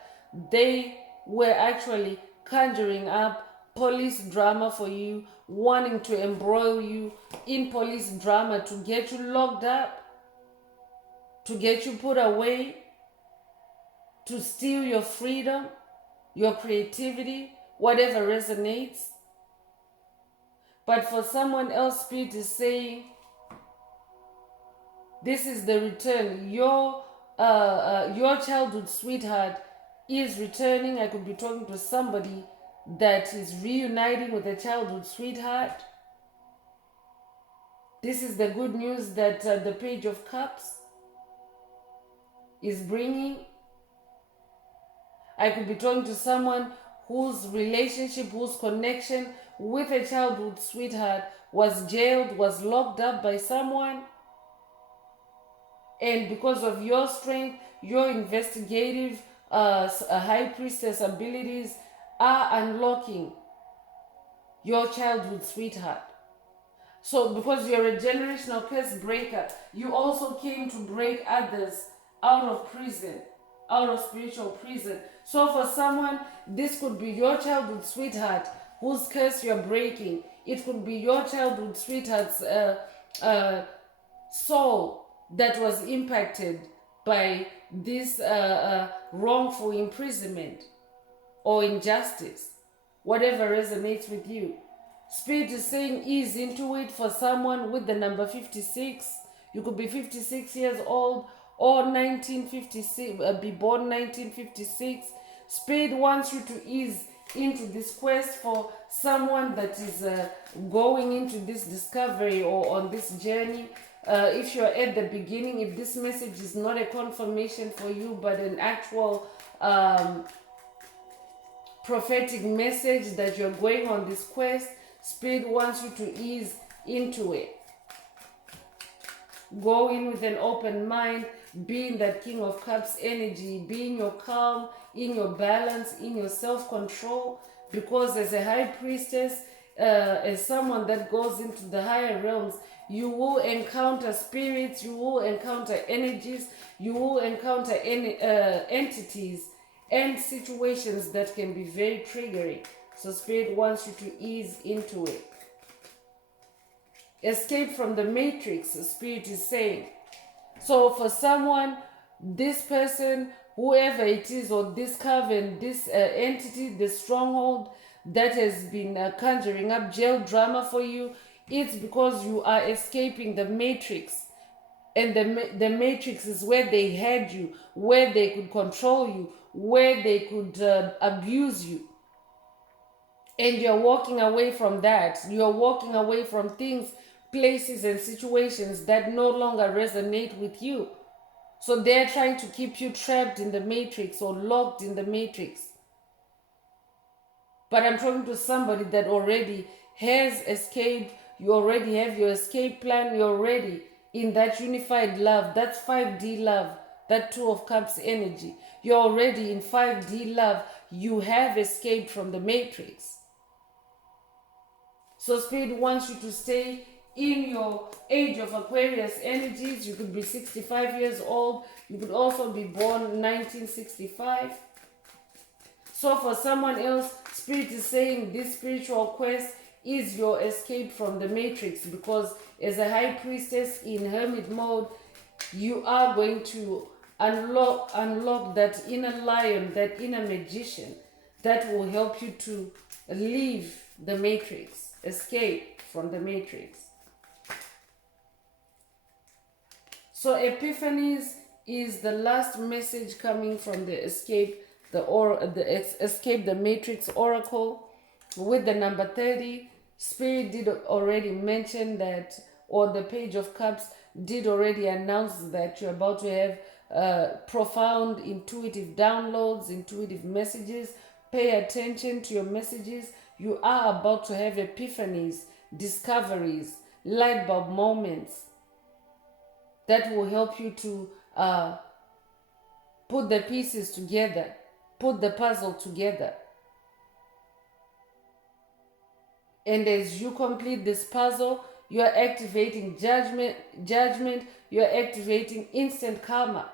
They were actually conjuring up police drama for you, wanting to embroil you in police drama to get you locked up, to get you put away, to steal your freedom, your creativity, whatever resonates. But for someone else, Spirit is saying, this is the return. Your childhood sweetheart is returning. I could be talking to somebody that is reuniting with a childhood sweetheart. This is the good news that the Page of Cups is bringing. I could be talking to someone whose relationship, whose connection with a childhood sweetheart was jailed, was locked up by someone. And because of your strength, your investigative high priestess abilities are unlocking your childhood sweetheart. So because you're a generational curse breaker, you also came to break others out of prison, out of spiritual prison. So for someone, this could be your childhood sweetheart whose curse you're breaking. It could be your childhood sweetheart's soul that was impacted by this wrongful imprisonment or injustice, whatever resonates with you. Spirit is saying ease into it for someone with the number 56. You could be 56 years old or 1956, be born 1956. Spirit wants you to ease into this quest for someone that is going into this discovery or on this journey. If you're at the beginning, if this message is not a confirmation for you, but an actual prophetic message that you're going on this quest, Spirit wants you to ease into it. Go in with an open mind, be in that King of Cups energy, be in your calm, in your balance, in your self-control, because as a high priestess, as someone that goes into the higher realms, You will encounter spirits, you will encounter energies, you will encounter entities and situations that can be very triggering. So Spirit wants you to ease into it. Escape from the matrix, the Spirit is saying. So for someone, this person, whoever it is, or this coven, this entity, this stronghold that has been conjuring up jail drama for you, it's because you are escaping the matrix. And the matrix is where they had you, where they could control you, where they could abuse you. And you're walking away from that. You're walking away from things, places, and situations that no longer resonate with you. So they're trying to keep you trapped in the matrix or locked in the matrix. But I'm talking to somebody that already has escaped. You already have your escape plan. You're already in that unified love. That's 5D love. That Two of Cups energy. You're already in 5D love. You have escaped from the matrix. So Spirit wants you to stay in your age of Aquarius energies. You could be 65 years old. You could also be born 1965. So for someone else, Spirit is saying this spiritual quest is your escape from the matrix, because as a high priestess in hermit mode, you are going to unlock that inner lion, that inner magician that will help you to leave the matrix, escape from the matrix. So Epiphanies is the last message coming from the escape the matrix oracle with the number 30. Spirit did already mention that, or the Page of Cups did already announce that you're about to have profound intuitive downloads, intuitive messages. Pay attention to your messages. You are about to have epiphanies, discoveries, light bulb moments that will help you to put the pieces together, put the puzzle together. And as you complete this puzzle, you are activating judgment, you are activating instant karma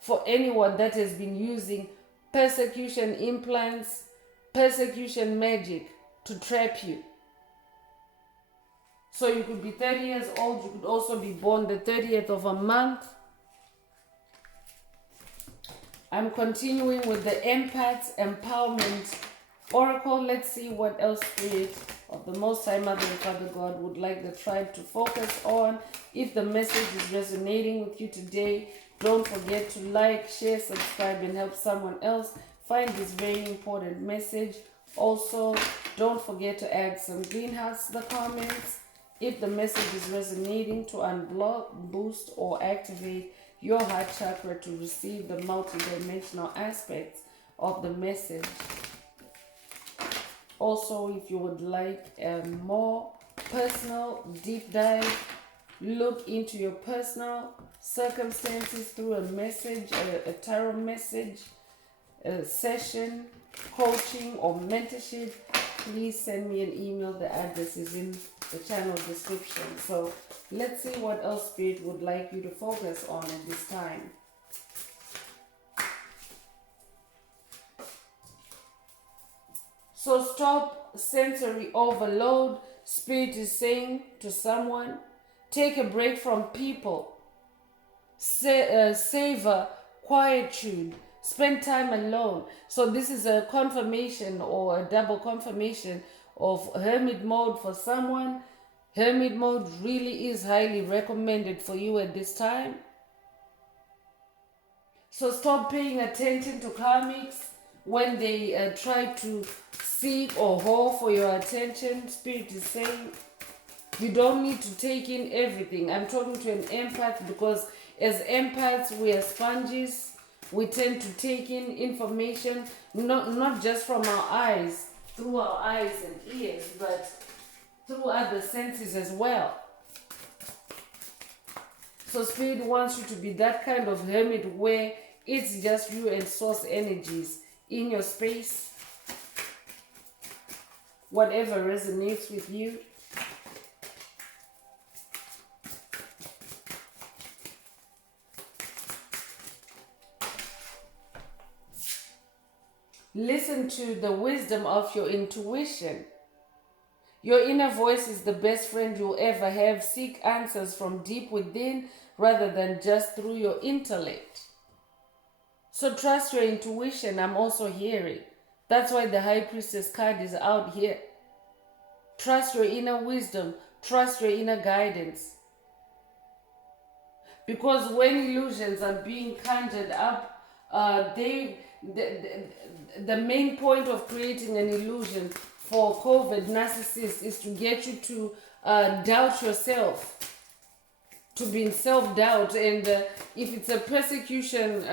for anyone that has been using persecution implants, persecution magic to trap you. So you could be 30 years old, you could also be born the 30th of a month. I'm continuing with the Empath Empowerment Oracle. Let's see what else Spirit of the Most High Mother and Father God would like the tribe to focus on. If the message is resonating with you today, don't forget to like, share, subscribe, and help someone else find this very important message. Also, don't forget to add some green hearts to the comments. If the message is resonating, to unblock, boost, or activate your heart chakra to receive the multidimensional aspects of the message. Also, if you would like a more personal deep dive, look into your personal circumstances through a message, a tarot message, a session, coaching, or mentorship, please send me an email. The address is in the channel description. So let's see what else Spirit would like you to focus on at this time. So stop sensory overload. Spirit is saying to someone, take a break from people. Savor quietude. Spend time alone. So this is a confirmation or a double confirmation of hermit mode for someone. Hermit mode really is highly recommended for you at this time. So stop paying attention to karmics when they try to seek or haul for your attention. Spirit is saying you don't need to take in everything. I'm talking to an empath because as empaths, we are sponges. We tend to take in information, not just from our eyes, through our eyes and ears, but through other senses as well. So Spirit wants you to be that kind of hermit where it's just you and source energies in your space. Whatever resonates with you. Listen to the wisdom of your intuition. Your inner voice is the best friend you'll ever have. Seek answers from deep within rather than just through your intellect. So trust your intuition. I'm also hearing. That's why the High Priestess card is out here. Trust your inner wisdom. Trust your inner guidance. Because when illusions are being conjured up, the main point of creating an illusion for COVID narcissists is to get you to doubt yourself, to be in self-doubt. And if it's a persecution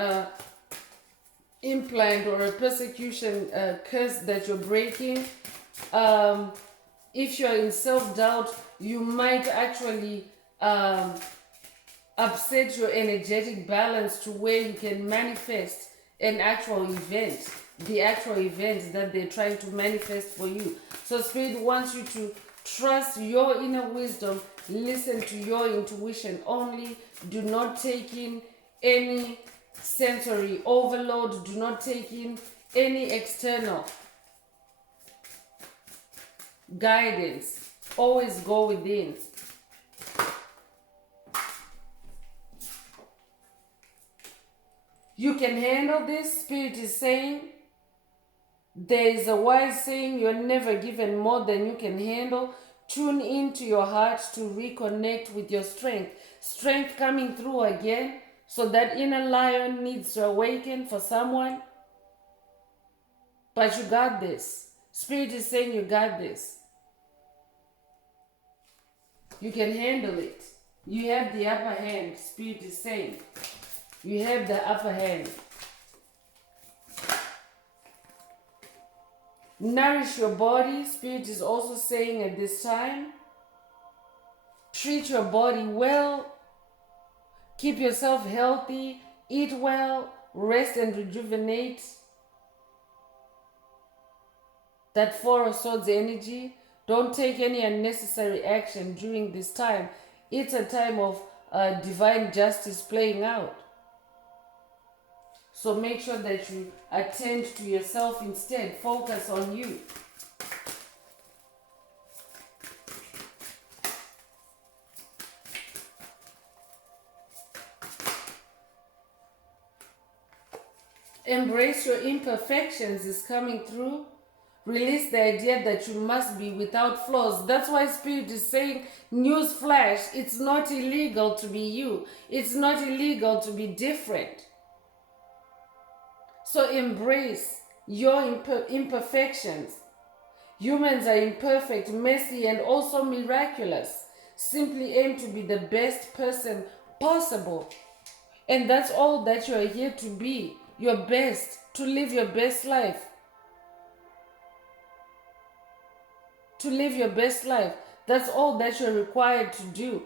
implant or a persecution curse that you're breaking, if you're in self-doubt, you might actually upset your energetic balance to where you can manifest an actual event, the actual event that they're trying to manifest for you. So Spirit wants you to trust your inner wisdom, listen to your intuition only. Do not take in any sensory overload. Do not take in any external guidance. Always go within. You can handle this, Spirit is saying. There is a wise saying, you're never given more than you can handle. Tune into your heart to reconnect with your strength. Strength coming through again. So that inner lion needs to awaken for someone. But you got this. Spirit is saying you got this. You can handle it. You have the upper hand, Spirit is saying. You have the upper hand. Nourish your body. Spirit is also saying at this time. Treat your body well. Keep yourself healthy. Eat well. Rest and rejuvenate. That Four of Swords energy. Don't take any unnecessary action during this time. It's a time of divine justice playing out. So make sure that you attend to yourself instead. Focus on you. Embrace your imperfections is coming through. Release the idea that you must be without flaws. That's why Spirit is saying, news flash, it's not illegal to be you. It's not illegal to be different. So embrace your imperfections. Humans are imperfect, messy, and also miraculous. Simply aim to be the best person possible. And that's all that you are here to be. Your best, to live your best life. To live your best life. That's all that you're required to do.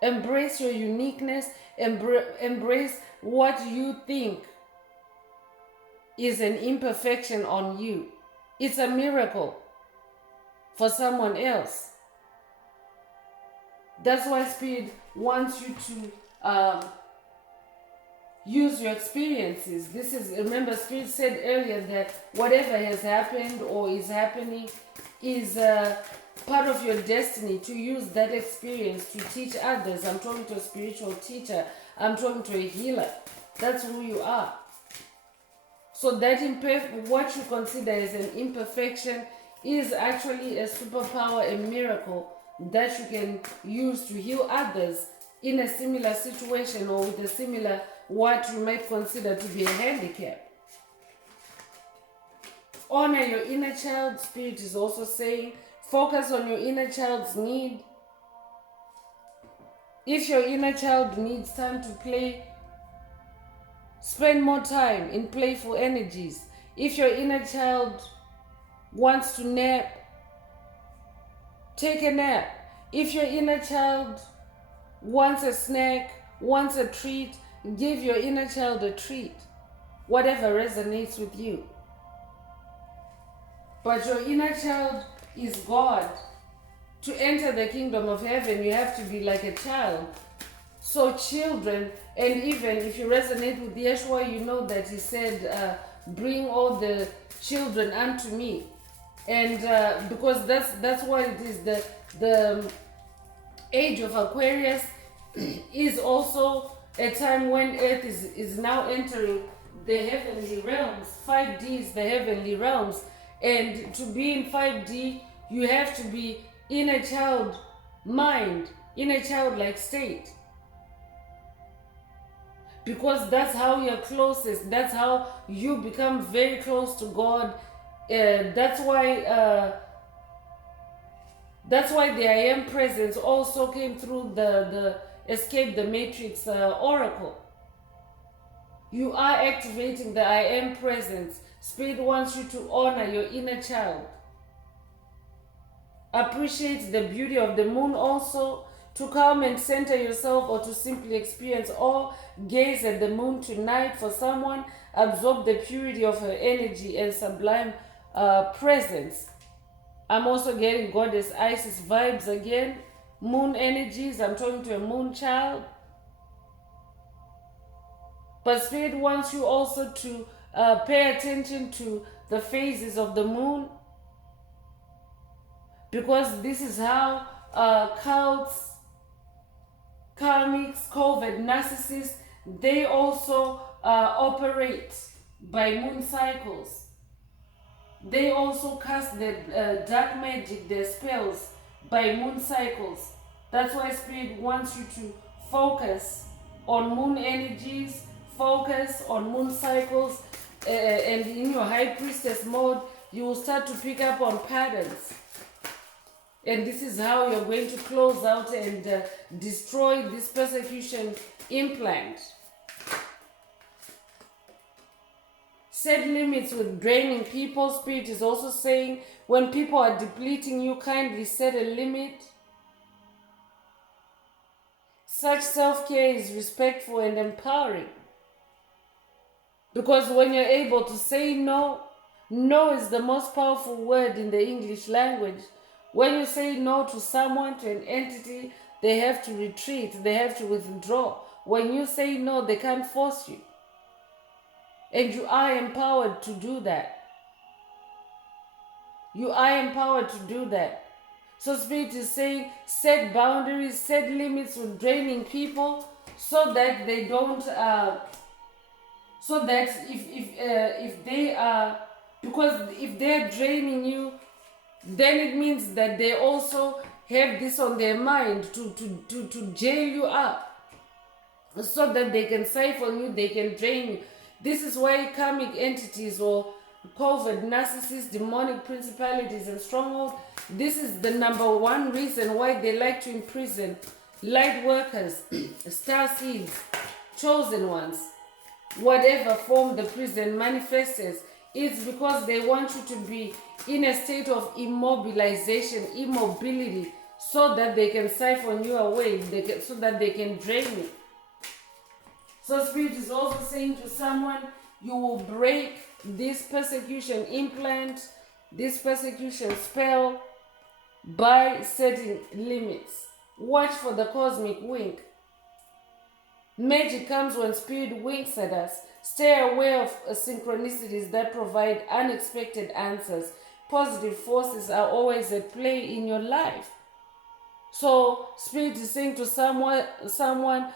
Embrace your uniqueness. Embrace what you think is an imperfection on you. It's a miracle for someone else. That's why Spirit wants you to use your experiences. Remember, Spirit said earlier that whatever has happened or is happening is part of your destiny, to use that experience to teach others. I'm talking to a spiritual teacher. I'm talking to a healer. That's who you are. So that what you consider as an imperfection is actually a superpower, a miracle that you can use to heal others in a similar situation or with a similar, what you might consider to be a handicap. Honor your inner child. Spirit is also saying, focus on your inner child's need. If your inner child needs time to play, spend more time in playful energies. If your inner child wants to nap, take a nap. If your inner child wants a snack, wants a treat, give your inner child a treat. Whatever resonates with you. But your inner child is God. To enter the kingdom of heaven, you have to be like a child. So children, and even if you resonate with Yeshua, you know that he said, bring all the children unto me. And because that's what it is. The age of Aquarius is also a time when Earth is now entering the heavenly realms. 5D is the heavenly realms. And to be in 5D, you have to be in a child mind, in a childlike state. Because that's how you're closest. That's how you become very close to God. That's why the I am presence also came through the Escape the Matrix oracle. You are activating the I am presence. Spirit wants you to honor your inner child. Appreciate the beauty of the moon also. To calm and center yourself, or to simply experience awe, gaze at the moon tonight. For someone, absorb the purity of her energy and sublime presence. I'm also getting Goddess Isis vibes again. Moon energies. I'm talking to a moon child. But Spirit wants you also to pay attention to the phases of the moon. Because this is how cults, karmics, covert narcissists, they also operate by moon cycles. They also cast the dark magic, their spells, by moon cycles. That's why Spirit wants you to focus on moon energies, focus on moon cycles, and in your high priestess mode, you will start to pick up on patterns. And this is how you're going to close out and destroy this persecution implant. Set limits with draining people. Spirit is also saying when people are depleting you, kindly set a limit. Such self-care is respectful and empowering. Because when you're able to say no, no is the most powerful word in the English language. When you say no to someone, to an entity, they have to retreat, they have to withdraw. When you say no, they can't force you. And you are empowered to do that. You are empowered to do that. So Spirit is saying, set boundaries, set limits with draining people, so that they don't, so that if they are, because if they're draining you, then it means that they also have this on their mind to jail you up, so that they can siphon you, they can drain you. This is why karmic entities or covert narcissists, demonic principalities and strongholds, this is the number one reason why they like to imprison light workers, star seeds, chosen ones, whatever form the prison manifests. It's because they want you to be in a state of immobilization, immobility, so that they can siphon you away, so that they can drain you. So Spirit is also saying to someone, you will break this persecution implant, this persecution spell, by setting limits. Watch for the cosmic wink. Magic comes when Spirit winks at us. Stay aware of synchronicities that provide unexpected answers. Positive forces are always at play in your life. So Spirit is saying to someone,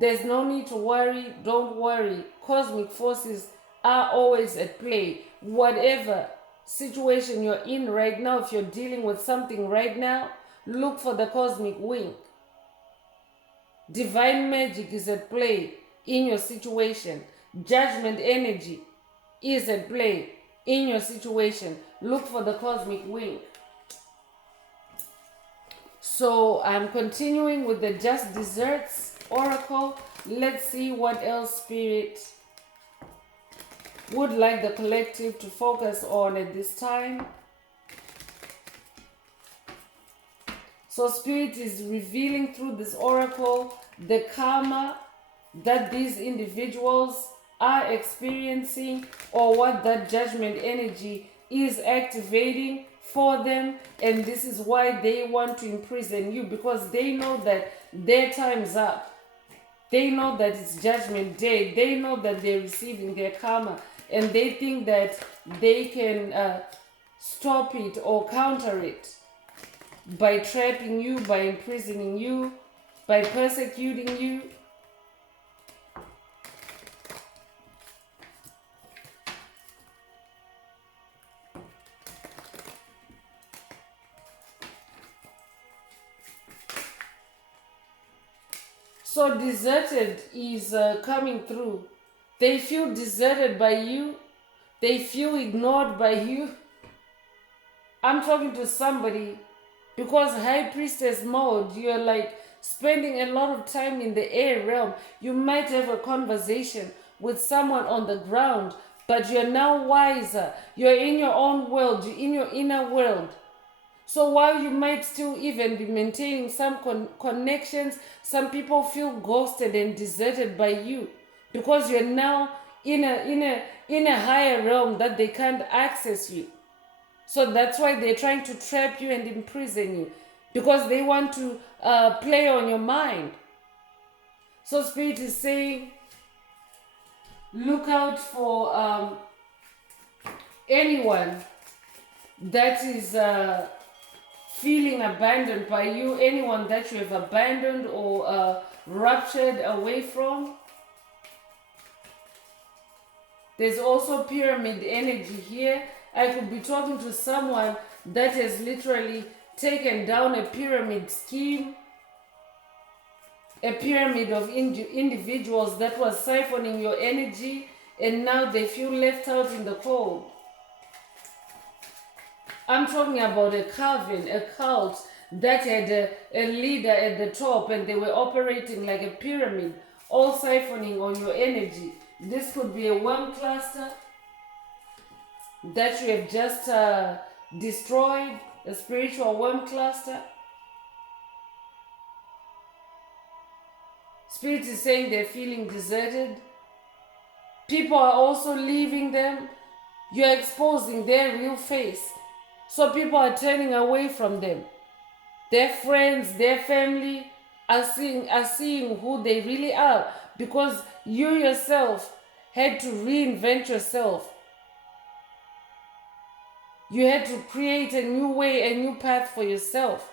there's no need to worry, don't worry. Cosmic forces are always at play. Whatever situation you're in right now, if you're dealing with something right now, look for the cosmic wink. Divine magic is at play in your situation. Judgment energy is at play in your situation. Look for the cosmic wink. So I'm continuing with the Just Desserts Oracle. Let's see what else Spirit would like the collective to focus on at this time. So Spirit is revealing through this oracle the karma that these individuals are experiencing, or what that judgment energy is activating for them. And this is why they want to imprison you, because they know that their time's up. They know that it's judgment day. They know that they're receiving their karma. and they think that they can stop it or counter it by trapping you, by imprisoning you, by persecuting you. So deserted is coming through. They feel deserted by you. They feel ignored by you. I'm talking to somebody because High Priestess mode, you're like spending a lot of time in the air realm. You might have a conversation with someone on the ground, but you're now wiser. You're in your own world, you're in your inner world. So while you might still even be maintaining some connections, some people feel ghosted and deserted by you because you're now in a higher realm that they can't access you. So that's why they're trying to trap you and imprison you, because they want to play on your mind. So Spirit is saying, look out for anyone that is feeling abandoned by you, anyone that you have abandoned or ruptured away from. There's also pyramid energy here. I could be talking to someone that has literally taken down a pyramid scheme, a pyramid of individuals that was siphoning your energy, and now they feel left out in the cold. I'm talking about a coven, a cult that had a leader at the top, and they were operating like a pyramid, all siphoning on your energy. This could be a worm cluster that you have just destroyed, a spiritual worm cluster. Spirit is saying they're feeling deserted. People are also leaving them. You're exposing their real face. So people are turning away from them. Their friends, their family are seeing who they really are, because you yourself had to reinvent yourself. You had to create a new way, a new path for yourself.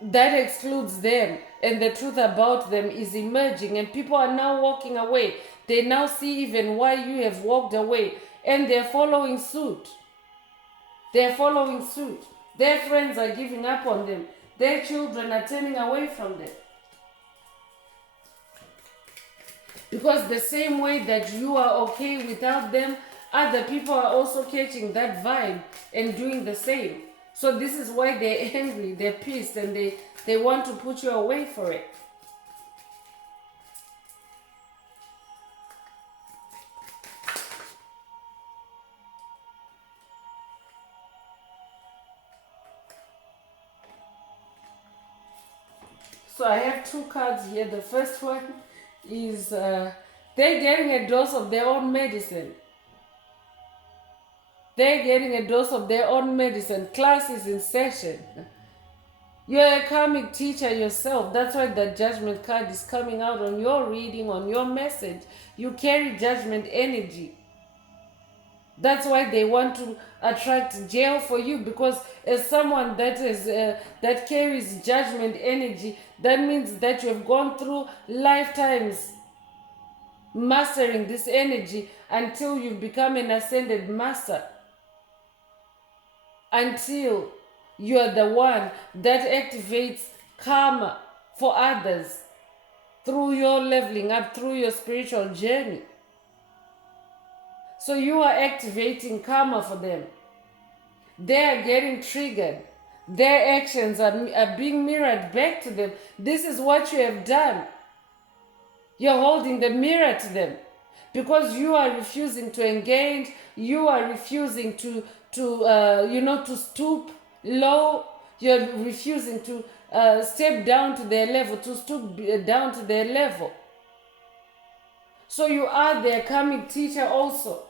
That excludes them, and the truth about them is emerging, and people are now walking away. They now see even why you have walked away, and they're following suit. They're following suit. Their friends are giving up on them. Their children are turning away from them. Because the same way that you are okay without them, other people are also catching that vibe and doing the same. So this is why they're angry, they're pissed, and they want to put you away for it. So I have two cards here. The first one is they're getting a dose of their own medicine. They're getting a dose of their own medicine. Class is in session. You're a karmic teacher yourself. That's why the judgment card is coming out on your reading, on your message. You carry judgment energy. That's why they want to attract jail for you, because as someone that is that carries judgment energy, that means that you have gone through lifetimes mastering this energy until you become an ascended master, until you are the one that activates karma for others through your leveling up, through your spiritual journey. So you are activating karma for them. They are getting triggered. Their actions are being mirrored back to them. This is what you have done. You're holding the mirror to them because you are refusing to engage. You are refusing to stoop low. You're refusing to step down to their level, to stoop down to their level. So you are their karmic teacher also.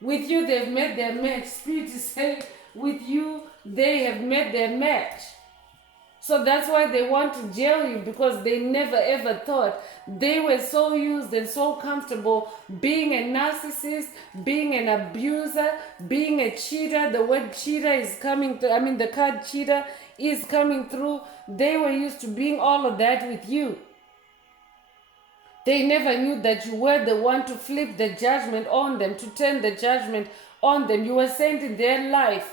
With you, they've met their match. Spirit is saying, with you, they have met their match. So that's why they want to jail you, because they never ever thought. They were so used and so comfortable being a narcissist, being an abuser, being a cheater. The word cheater is coming through. I mean, the card cheater is coming through. They were used to being all of that with you. They never knew that you were the one to flip the judgment on them, to turn the judgment on them. You were sent in their life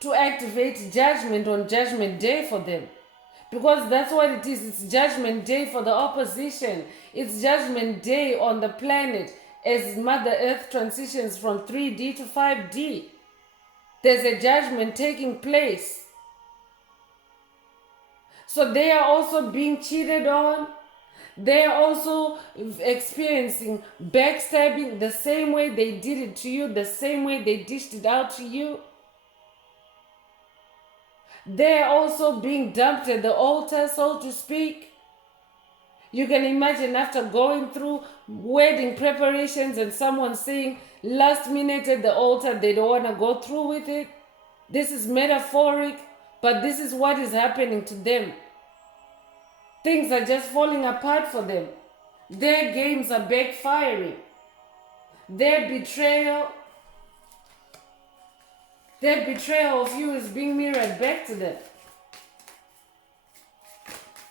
to activate judgment on Judgment Day for them. Because that's what it is. It's Judgment Day for the opposition. It's Judgment Day on the planet as Mother Earth transitions from 3D to 5D. There's a judgment taking place. So they are also being cheated on. They are also experiencing backstabbing the same way they did it to you, the same way they dished it out to you. They're also being dumped at the altar, so to speak. You can imagine after going through wedding preparations and someone saying last minute at the altar they don't want to go through with it. This is metaphoric, but this is what is happening to them. Things are just falling apart for them. Their games are backfiring. Their betrayal of you is being mirrored back to them.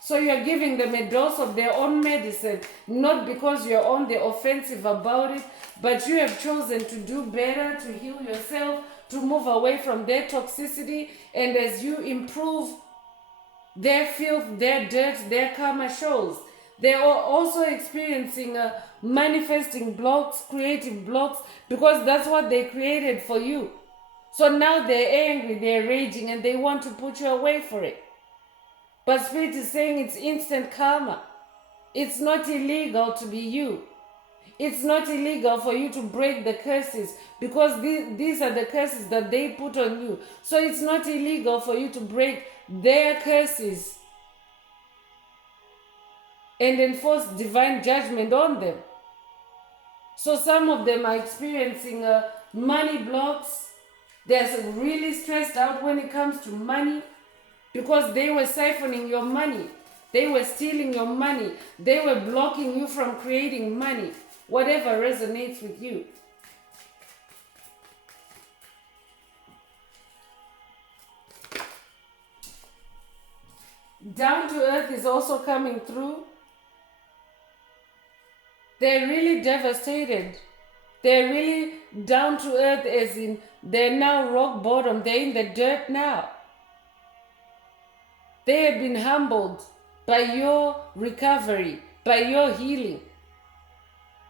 So you're giving them a dose of their own medicine, not because you're on the offensive about it, but you have chosen to do better, to heal yourself, to move away from their toxicity. And as you improve, their filth, their dirt, their karma shows. They are also experiencing manifesting blocks, creative blocks, because that's what they created for you. So now they're angry, they're raging, and they want to put you away for it. But Spirit is saying it's instant karma. It's not illegal to be you. It's not illegal for you to break the curses, because these are the curses that they put on you. So it's not illegal for you to break their curses and enforce divine judgment on them. So some of them are experiencing money blocks. They're really stressed out when it comes to money, because they were siphoning your money. They were stealing your money. They were blocking you from creating money. Whatever resonates with you. Down to earth is also coming through. They're really devastated. They're really down to earth, as in they're now rock bottom. They're in the dirt now. They have been humbled by your recovery, by your healing,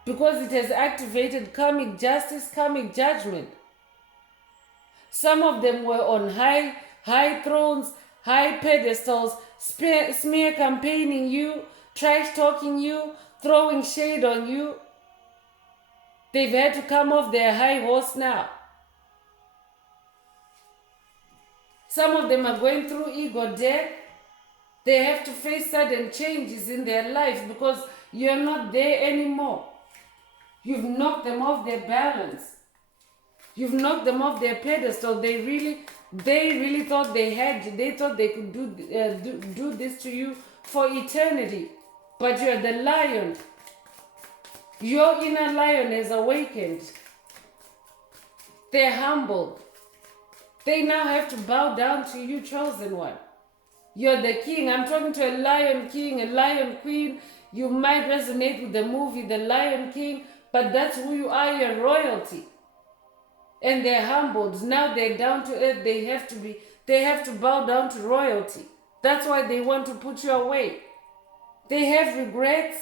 because it has activated karmic justice, karmic judgment. Some of them were on high thrones, high pedestals, smear campaigning you, trash talking you, throwing shade on you. They've had to come off their high horse now. Some of them are going through ego death. They have to face sudden changes in their life because you're not there anymore. You've knocked them off their balance. You've knocked them off their pedestal. They really thought they had you. They thought they could do this to you for eternity. But you're the lion. Your inner lion has awakened. They're humbled. They now have to bow down to you, chosen one. You're the king. I'm talking to a lion king, a lion queen. You might resonate with the movie The Lion King, but that's who you are, your royalty. And they're humbled. Now they're down to earth. They have to bow down to royalty. That's why they want to put you away. They have regrets.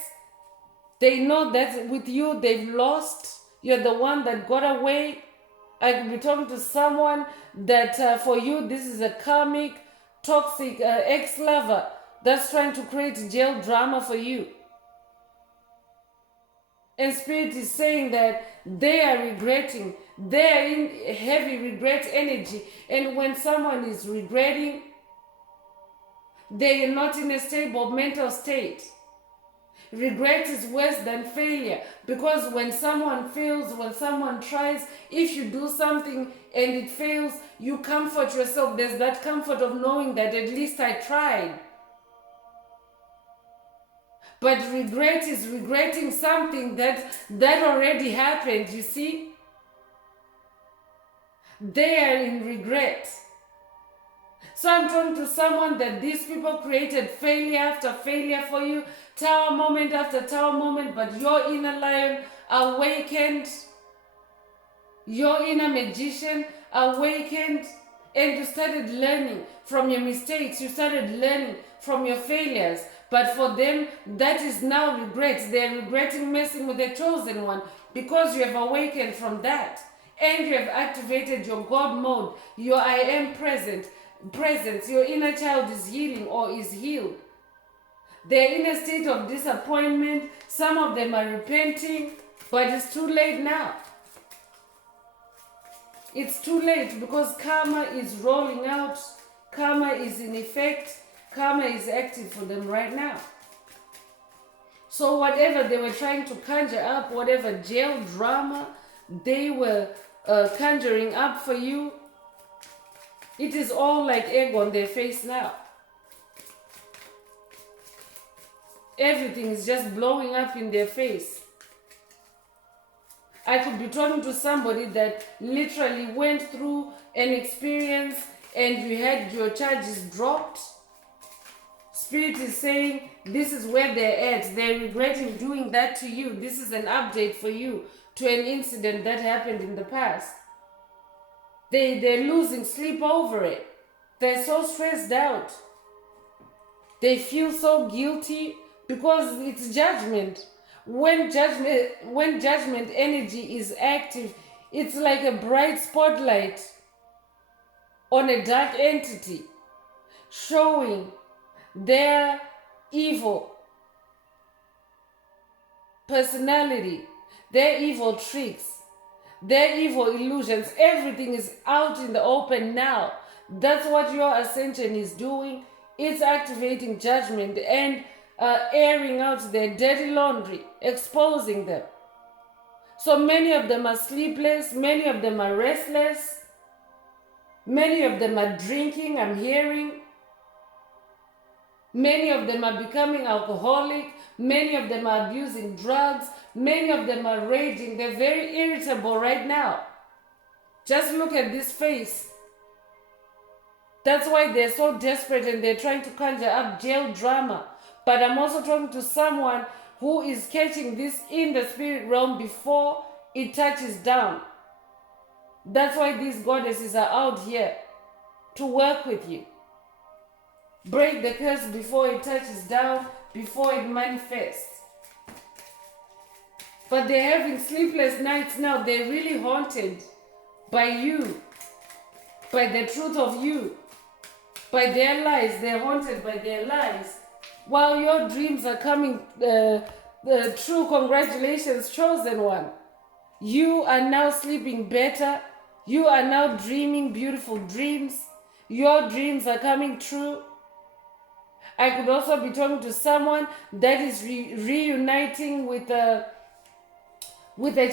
They know that with you they've lost. You're the one that got away. I could be talking to someone that for you this is a karmic, toxic ex-lover that's trying to create jail drama for you. And Spirit is saying that they are regretting. They are in heavy regret energy. And when someone is regretting, they are not in a stable mental state. regret is worse than failure, because when someone fails, when someone tries, if you do something and it fails, you comfort yourself. There's that comfort of knowing that at least I tried. But regret is regretting something that already happened, you see? They are in regret. So I'm talking to someone that these people created failure after failure for you, tower moment after tower moment, but your inner lion awakened, your inner magician awakened, and you started learning from your mistakes, you started learning from your failures. But for them, that is now regret. They're regretting messing with the chosen one, because you have awakened from that. And you have activated your God mode, your I am presence. Your inner child is healing or is healed. They're in a state of disappointment. Some of them are repenting, but it's too late now. It's too late, because karma is rolling out. Karma is in effect. Karma is active for them right now. So whatever they were trying to conjure up, whatever jail drama they were conjuring up for you, it is all like egg on their face now. Everything is just blowing up in their face. I could be talking to somebody that literally went through an experience and you had your charges dropped. Spirit is saying this is where they're at. They're regretting doing that to you. This is an update for you to an incident that happened in the past. They're losing sleep over it. They're so stressed out. They feel so guilty because it's judgment. When judgment energy is active, it's like a bright spotlight on a dark entity, showing their evil personality, their evil tricks, their evil illusions. Everything is out in the open now. That's what your ascension is doing. It's activating judgment and airing out their dirty laundry, exposing them. So many of them are sleepless, many of them are restless, many of them are drinking, I'm hearing. Many of them are becoming alcoholic, many of them are abusing drugs, many of them are raging. They're very irritable right now. Just look at this face. That's why they're so desperate and they're trying to conjure up jail drama. But I'm also talking to someone who is catching this in the spirit realm before it touches down. That's why these goddesses are out here to work with you. Break the curse before it touches down, before it manifests. But they're having sleepless nights now. They're really haunted by you, by the truth of you, by their lies. They're haunted by their lies. While your dreams are coming true, congratulations, chosen one. You are now sleeping better. You are now dreaming beautiful dreams. Your dreams are coming true. I could also be talking to someone that is reuniting with a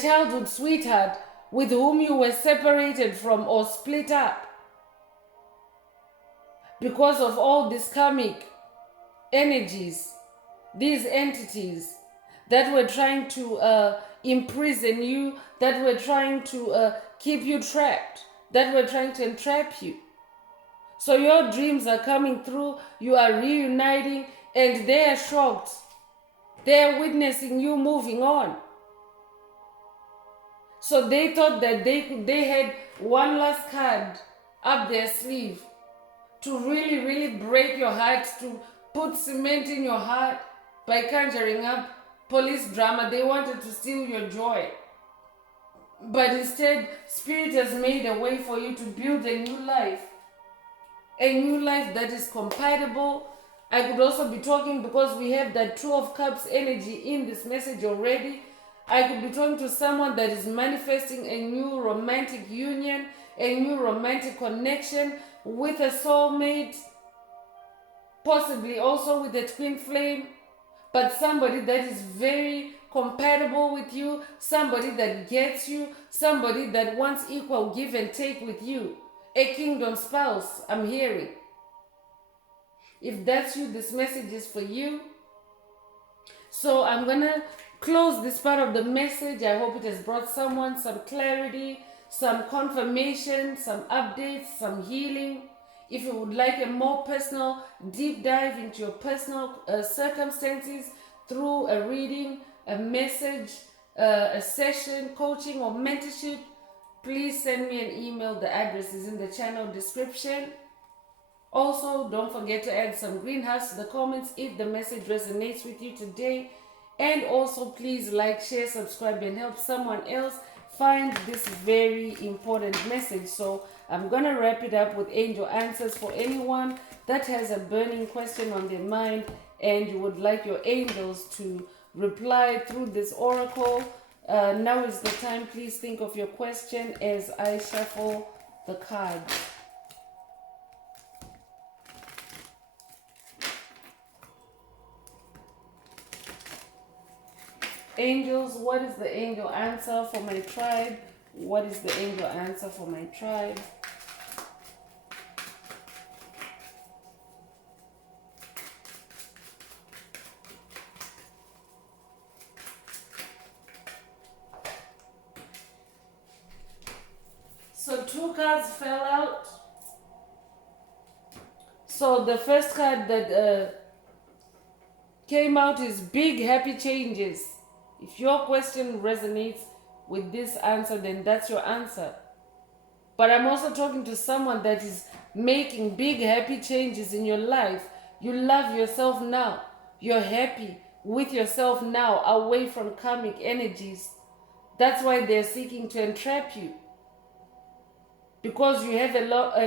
childhood sweetheart with whom you were separated from or split up because of all these karmic energies, these entities that were trying to imprison you, that were trying to keep you trapped, that were trying to entrap you. So your dreams are coming through, you are reuniting, and they are shocked. They are witnessing you moving on. So they thought that they had one last card up their sleeve to really, really break your heart, to put cement in your heart by conjuring up police drama. They wanted to steal your joy. But instead, Spirit has made a way for you to build a new life. A new life that is compatible. I could also be talking, because we have that Two of Cups energy in this message already. I could be talking to someone that is manifesting a new romantic union, a new romantic connection with a soulmate, possibly also with a twin flame, but somebody that is very compatible with you, somebody that gets you, somebody that wants equal give and take with you. A kingdom spouse, I'm hearing. If that's you, this message is for you. So I'm gonna close this part of the message. I hope it has brought someone some clarity, some confirmation, some updates, some healing. If you would like a more personal deep dive into your personal circumstances through a reading, a message, a session, coaching, or mentorship, please send me an email. The address is in the channel description. Also, don't forget to add some green hearts to the comments if the message resonates with you today. And also, please like, share, subscribe, and help someone else find this very important message. So I'm going to wrap it up with angel answers for anyone that has a burning question on their mind and you would like your angels to reply through this oracle. Now is the time. Please think of your question as I shuffle the cards. Angels, what is the angel answer for my tribe? What is the angel answer for my tribe? So 2 cards fell out. So the first card that came out is big happy changes. If your question resonates with this answer, then that's your answer. But I'm also talking to someone that is making big happy changes in your life. You love yourself now. You're happy with yourself now, away from karmic energies. That's why they're seeking to entrap you. Because you have a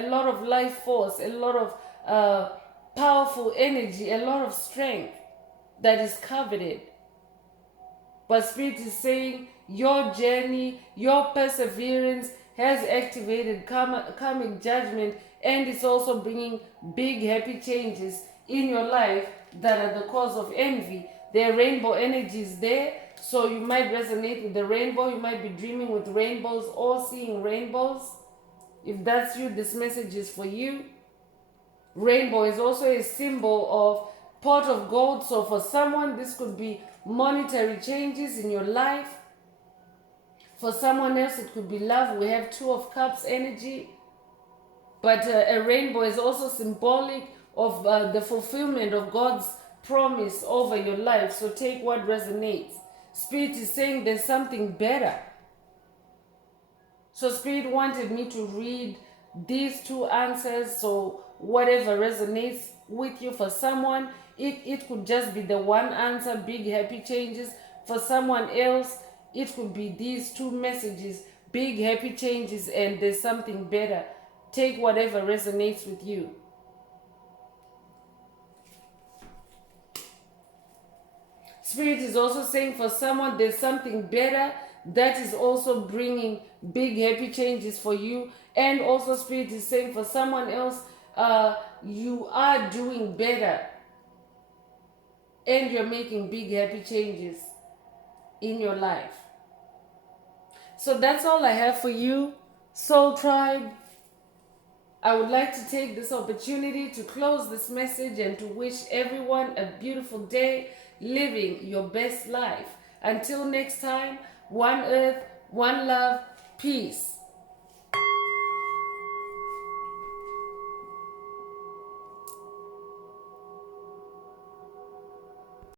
lot of life force, a lot of powerful energy, a lot of strength that is coveted. But Spirit is saying your journey, your perseverance has activated karmic judgment, and it's also bringing big happy changes in your life that are the cause of envy. There are rainbow energies there, so you might resonate with the rainbow. You might be dreaming with rainbows or seeing rainbows. If that's you, this message is for you. Rainbow is also a symbol of pot of gold. So for someone, this could be monetary changes in your life. For someone else, it could be love. We have 2 of Cups energy. But a rainbow is also symbolic of the fulfillment of God's promise over your life. So take what resonates. Spirit is saying there's something better. So Spirit wanted me to read these 2 answers. So whatever resonates with you, for someone, it could just be the one answer, big happy changes. For someone else, it could be these 2 messages, big happy changes, and there's something better. Take whatever resonates with you. Spirit is also saying for someone, there's something better that is also bringing big happy changes for you. And also Spirit is saying for someone else, you are doing better and you're making big happy changes in your life. So that's all I have for you, Soul Tribe. I would like to take this opportunity to close this message and to wish everyone a beautiful day, living your best life. Until next time, one earth, one love, peace.